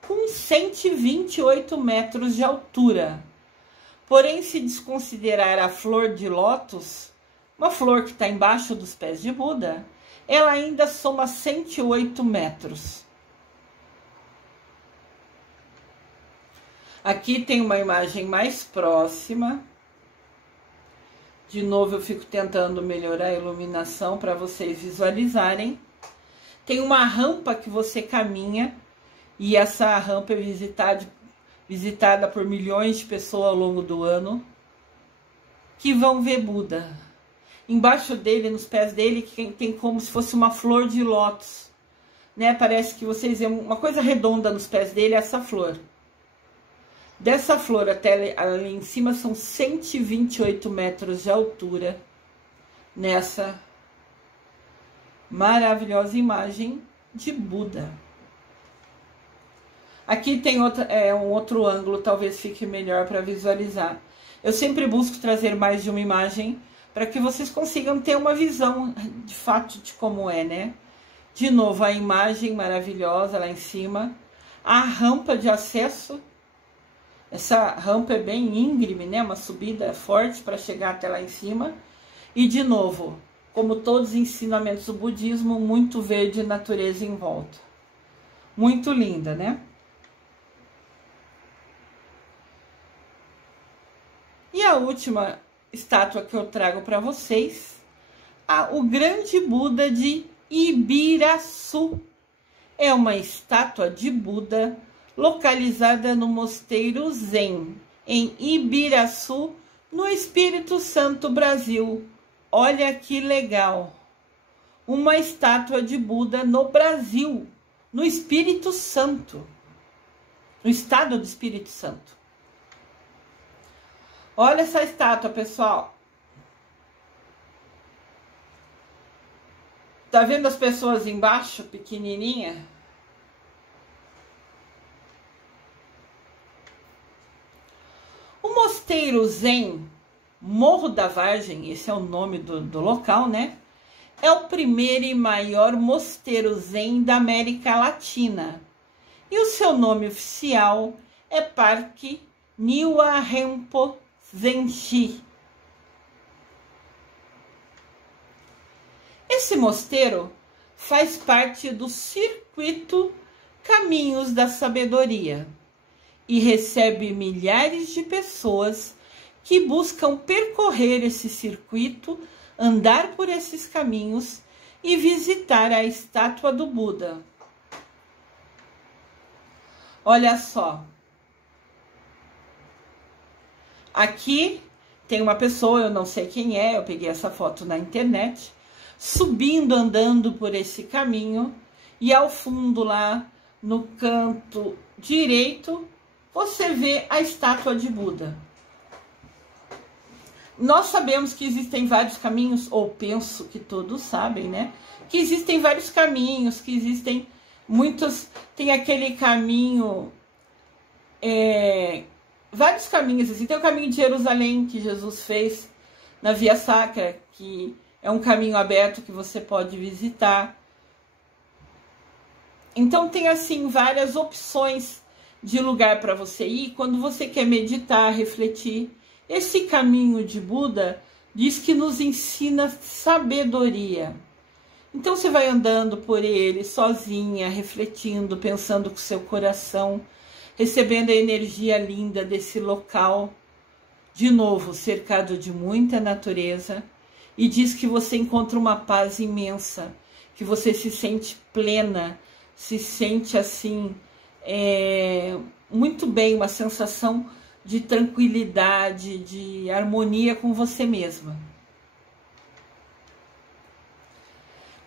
com 128 metros de altura. Porém, se desconsiderar a flor de lótus, uma flor que está embaixo dos pés de Buda, ela ainda soma 108 metros. Aqui tem uma imagem mais próxima. De novo, eu fico tentando melhorar a iluminação para vocês visualizarem. Tem uma rampa que você caminha e essa rampa é visitada por milhões de pessoas ao longo do ano que vão ver Buda. Embaixo dele, nos pés dele, tem como se fosse uma flor de lótus, né? Parece que vocês veem uma coisa redonda nos pés dele, essa flor. Dessa flor até ali em cima são 128 metros de altura, nessa maravilhosa imagem de Buda. Aqui tem um outro ângulo, talvez fique melhor para visualizar. Eu sempre busco trazer mais de uma imagem para que vocês consigam ter uma visão de fato de como é, né? De novo, a imagem maravilhosa lá em cima, a rampa de acesso. Essa rampa é bem íngreme, né? Uma subida forte para chegar até lá em cima. E, de novo, como todos os ensinamentos do budismo, muito verde natureza em volta. Muito linda, né? E a última estátua que eu trago para vocês, o grande Buda de Ibiraçu. É uma estátua de Buda localizada no Mosteiro Zen, em Ibiraçu, no Espírito Santo, Brasil. Olha que legal! Uma estátua de Buda no Brasil, no Espírito Santo, no estado do Espírito Santo. Olha essa estátua, pessoal. Tá vendo as pessoas embaixo, pequenininha? O Mosteiro Zen, Morro da Vargem, esse é o nome do local, né? É o primeiro e maior mosteiro Zen da América Latina. E o seu nome oficial é Parque Niwa Renpo Zenshi. Esse mosteiro faz parte do circuito Caminhos da Sabedoria e recebe milhares de pessoas que buscam percorrer esse circuito, andar por esses caminhos e visitar a estátua do Buda. Olha só. Aqui tem uma pessoa, eu não sei quem é, eu peguei essa foto na internet, subindo, andando por esse caminho, e ao fundo lá no canto direito, você vê a estátua de Buda. Nós sabemos que existem vários caminhos, ou penso que todos sabem, né? Que existem vários caminhos, que existem muitos, tem aquele caminho, vários caminhos, assim, tem o caminho de Jerusalém que Jesus fez na Via Sacra, que é um caminho aberto que você pode visitar. Então tem assim várias opções de lugar para você ir quando você quer meditar, refletir. Esse caminho de Buda diz que nos ensina sabedoria. Então você vai andando por ele sozinha, refletindo, pensando com seu coração, recebendo a energia linda desse local, de novo, cercado de muita natureza, e diz que você encontra uma paz imensa, que você se sente plena, se sente assim, muito bem, uma sensação de tranquilidade, de harmonia com você mesma.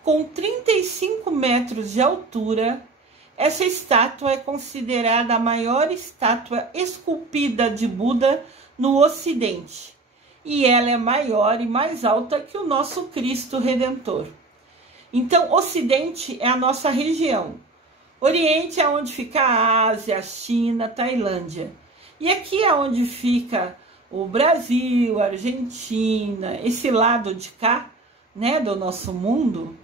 Com 35 metros de altura, essa estátua é considerada a maior estátua esculpida de Buda no Ocidente. E ela é maior e mais alta que o nosso Cristo Redentor. Então, Ocidente é a nossa região. Oriente é onde fica a Ásia, a China, a Tailândia. E aqui é onde fica o Brasil, a Argentina, esse lado de cá, né, do nosso mundo.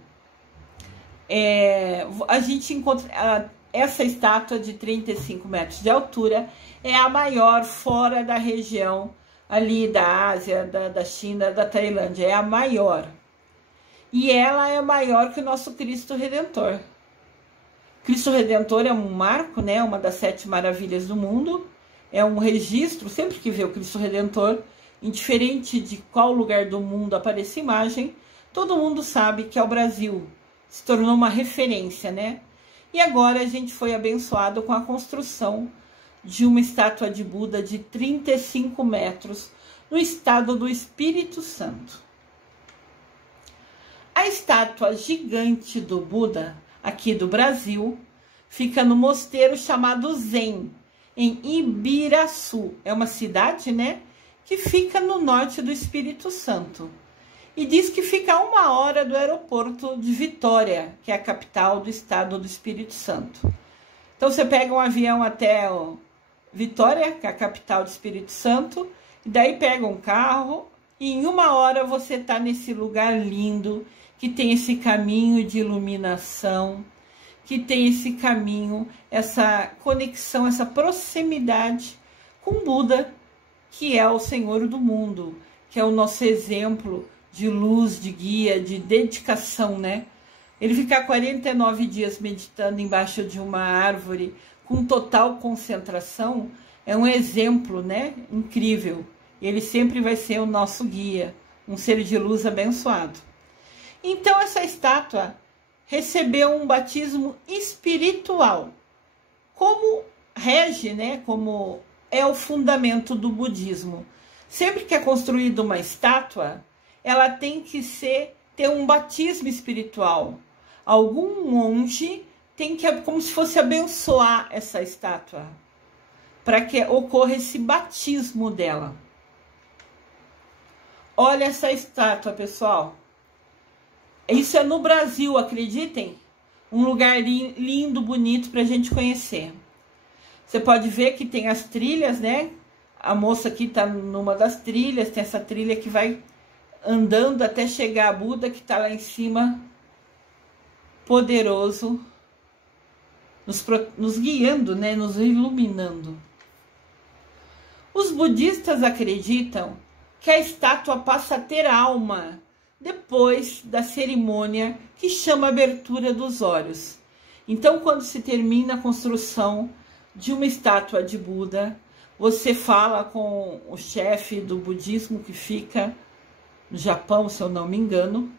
A gente encontra essa estátua de 35 metros de altura, é a maior fora da região ali da Ásia, da China, da Tailândia, é a maior. E ela é maior que o nosso Cristo Redentor. Cristo Redentor é um marco, né, uma das 7 maravilhas do mundo, é um registro, sempre que vê o Cristo Redentor, indiferente de qual lugar do mundo aparece imagem, todo mundo sabe que é o Brasil. Se tornou uma referência, né? E agora a gente foi abençoado com a construção de uma estátua de Buda de 35 metros no estado do Espírito Santo. A estátua gigante do Buda, aqui do Brasil, fica no mosteiro chamado Zen, em Ibiraçu. É uma cidade, né? Que fica no norte do Espírito Santo. E diz que fica a 1 hora do aeroporto de Vitória, que é a capital do estado do Espírito Santo. Então você pega um avião até Vitória, que é a capital do Espírito Santo, e daí pega um carro e em 1 hora você está nesse lugar lindo, que tem esse caminho de iluminação, que tem esse caminho, essa conexão, essa proximidade com Buda, que é o Senhor do mundo, que é o nosso exemplo de luz, de guia, de dedicação, né? Ele ficar 49 dias meditando embaixo de uma árvore com total concentração é um exemplo, né? Incrível. Ele sempre vai ser o nosso guia, um ser de luz abençoado. Então essa estátua recebeu um batismo espiritual, como rege, né? Como é o fundamento do budismo. Sempre que é construída uma estátua, ela tem que ter um batismo espiritual. Algum monge tem que, como se fosse abençoar essa estátua, para que ocorra esse batismo dela. Olha essa estátua, pessoal. Isso é no Brasil, acreditem? Um lugar lindo, bonito para a gente conhecer. Você pode ver que tem as trilhas, né? A moça aqui está numa das trilhas, tem essa trilha que vai andando até chegar a Buda, que está lá em cima, poderoso, nos guiando, né? Nos iluminando. Os budistas acreditam que a estátua passa a ter alma depois da cerimônia que chama abertura dos olhos. Então, quando se termina a construção de uma estátua de Buda, você fala com o chefe do budismo que fica no Japão, se eu não me engano,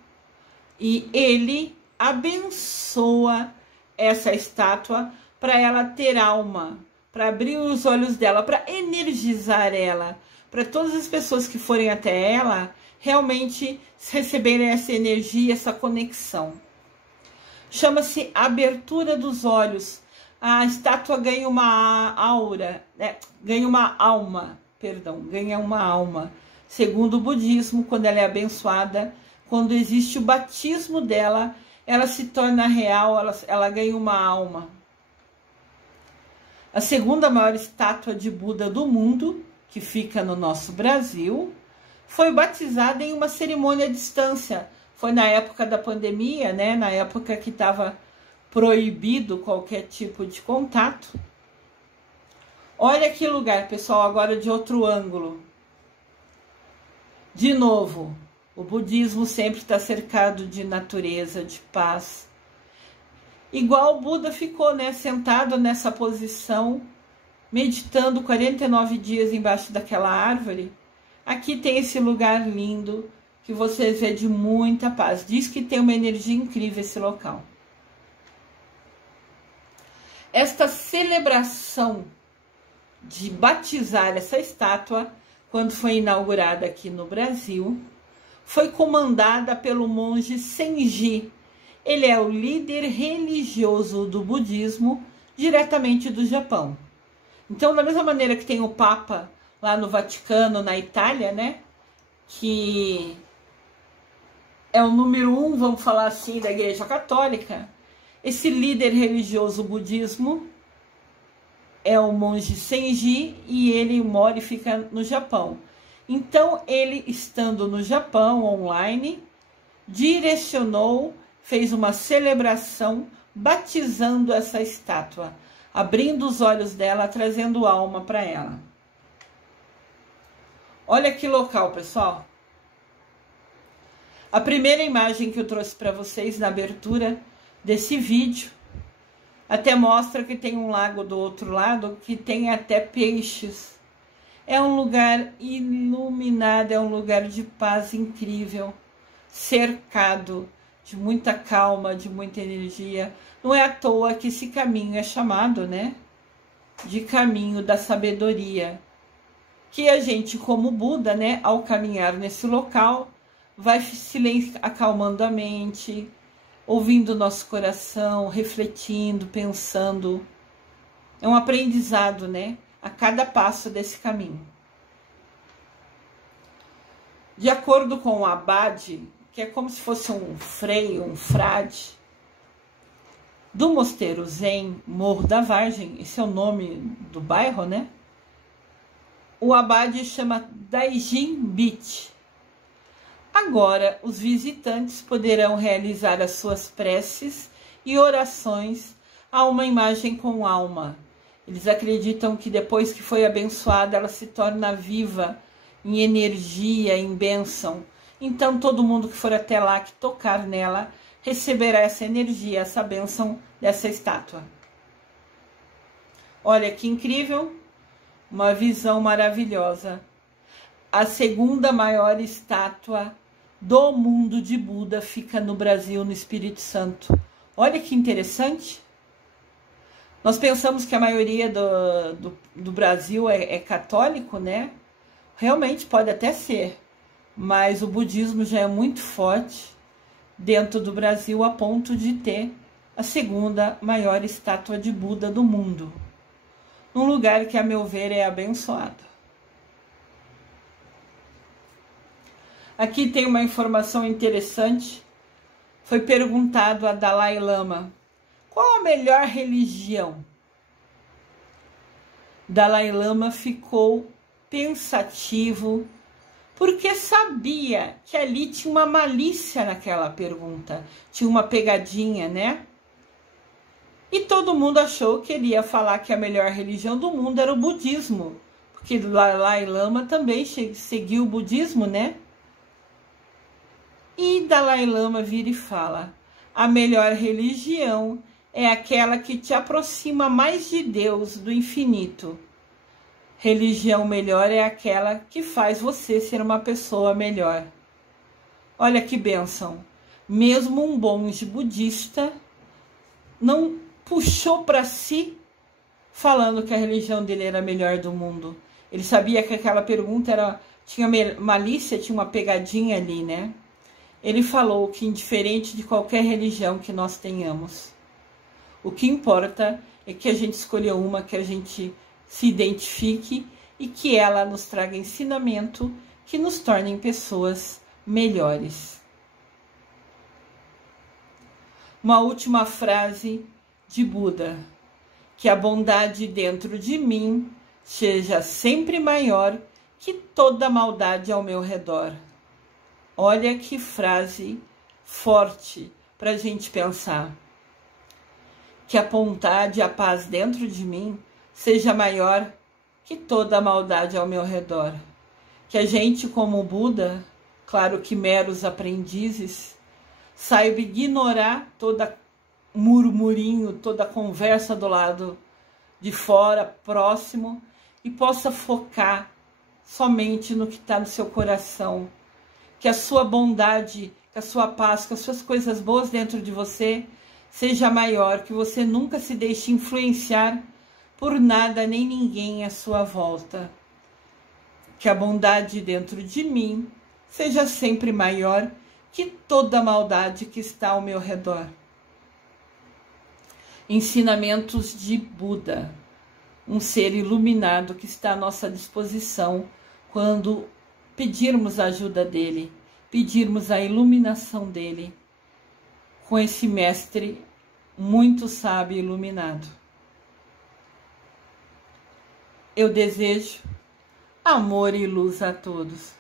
e ele abençoa essa estátua para ela ter alma, para abrir os olhos dela, para energizar ela, para todas as pessoas que forem até ela realmente receberem essa energia, essa conexão. Chama-se abertura dos olhos. A estátua ganha uma aura, né? ganha uma alma. Segundo o budismo, quando ela é abençoada, quando existe o batismo dela, ela se torna real, ela ganha uma alma. A segunda maior estátua de Buda do mundo, que fica no nosso Brasil, foi batizada em uma cerimônia à distância. Foi na época da pandemia, né? Na época que estava proibido qualquer tipo de contato. Olha que lugar, pessoal, agora de outro ângulo. De novo, o budismo sempre está cercado de natureza, de paz. Igual o Buda ficou, né, sentado nessa posição, meditando 49 dias embaixo daquela árvore. Aqui tem esse lugar lindo que você vê de muita paz. Diz que tem uma energia incrível esse local. Esta celebração de batizar essa estátua, quando foi inaugurada aqui no Brasil, foi comandada pelo monge Senji. Ele é o líder religioso do budismo, diretamente do Japão. Então, da mesma maneira que tem o Papa lá no Vaticano, na Itália, né? Que é o número 1, vamos falar assim, da Igreja Católica. Esse líder religioso budismo é o monge Senji e ele mora e fica no Japão. Então, ele, estando no Japão, online, direcionou, fez uma celebração batizando essa estátua, abrindo os olhos dela, trazendo alma para ela. Olha que local, pessoal. A primeira imagem que eu trouxe para vocês na abertura desse vídeo até mostra que tem um lago do outro lado que tem até peixes. É um lugar iluminado, é um lugar de paz incrível, cercado de muita calma, de muita energia. Não é à toa que esse caminho é chamado, né, de caminho da sabedoria. Que a gente, como Buda, né, ao caminhar nesse local, vai acalmando a mente, ouvindo o nosso coração, refletindo, pensando. É um aprendizado, né, a cada passo desse caminho. De acordo com o Abade, que é como se fosse um frei, um frade, do Mosteiro Zen, Morro da Vargem, esse é o nome do bairro, né? O Abade chama Daijin Beach. Agora, os visitantes poderão realizar as suas preces e orações a uma imagem com alma. Eles acreditam que depois que foi abençoada, ela se torna viva, em energia, em bênção. Então, todo mundo que for até lá, que tocar nela, receberá essa energia, essa bênção dessa estátua. Olha que incrível! Uma visão maravilhosa. A segunda maior estátua do mundo de Buda fica no Brasil, no Espírito Santo. Olha que interessante. Nós pensamos que a maioria do Brasil é católico, né? Realmente pode até ser, mas o budismo já é muito forte dentro do Brasil a ponto de ter a segunda maior estátua de Buda do mundo. Num lugar que, a meu ver, é abençoado. Aqui tem uma informação interessante. Foi perguntado a Dalai Lama: qual a melhor religião? Dalai Lama ficou pensativo, porque sabia que ali tinha uma malícia naquela pergunta. Tinha uma pegadinha, né? E todo mundo achou que ele ia falar que a melhor religião do mundo era o budismo, porque Dalai Lama também seguiu o budismo, né? E Dalai Lama vira e fala: a melhor religião é aquela que te aproxima mais de Deus, do infinito. Religião melhor é aquela que faz você ser uma pessoa melhor. Olha que bênção. Mesmo um monge budista não puxou para si falando que a religião dele era a melhor do mundo. Ele sabia que aquela pergunta tinha malícia, tinha uma pegadinha ali, né? Ele falou que indiferente de qualquer religião que nós tenhamos, o que importa é que a gente escolha uma que a gente se identifique e que ela nos traga ensinamento que nos tornem pessoas melhores. Uma última frase de Buda: que a bondade dentro de mim seja sempre maior que toda maldade ao meu redor. Olha que frase forte para a gente pensar. Que a bondade e a paz dentro de mim seja maior que toda a maldade ao meu redor. Que a gente, como Buda, claro que meros aprendizes, saiba ignorar toda murmurinho, toda conversa do lado de fora, próximo, e possa focar somente no que está no seu coração. Que a sua bondade, que a sua paz, que as suas coisas boas dentro de você seja maior, que você nunca se deixe influenciar por nada nem ninguém à sua volta. Que a bondade dentro de mim seja sempre maior que toda a maldade que está ao meu redor. Ensinamentos de Buda, um ser iluminado que está à nossa disposição quando pedirmos a ajuda dele, pedirmos a iluminação dele, com esse mestre muito sábio e iluminado. Eu desejo amor e luz a todos.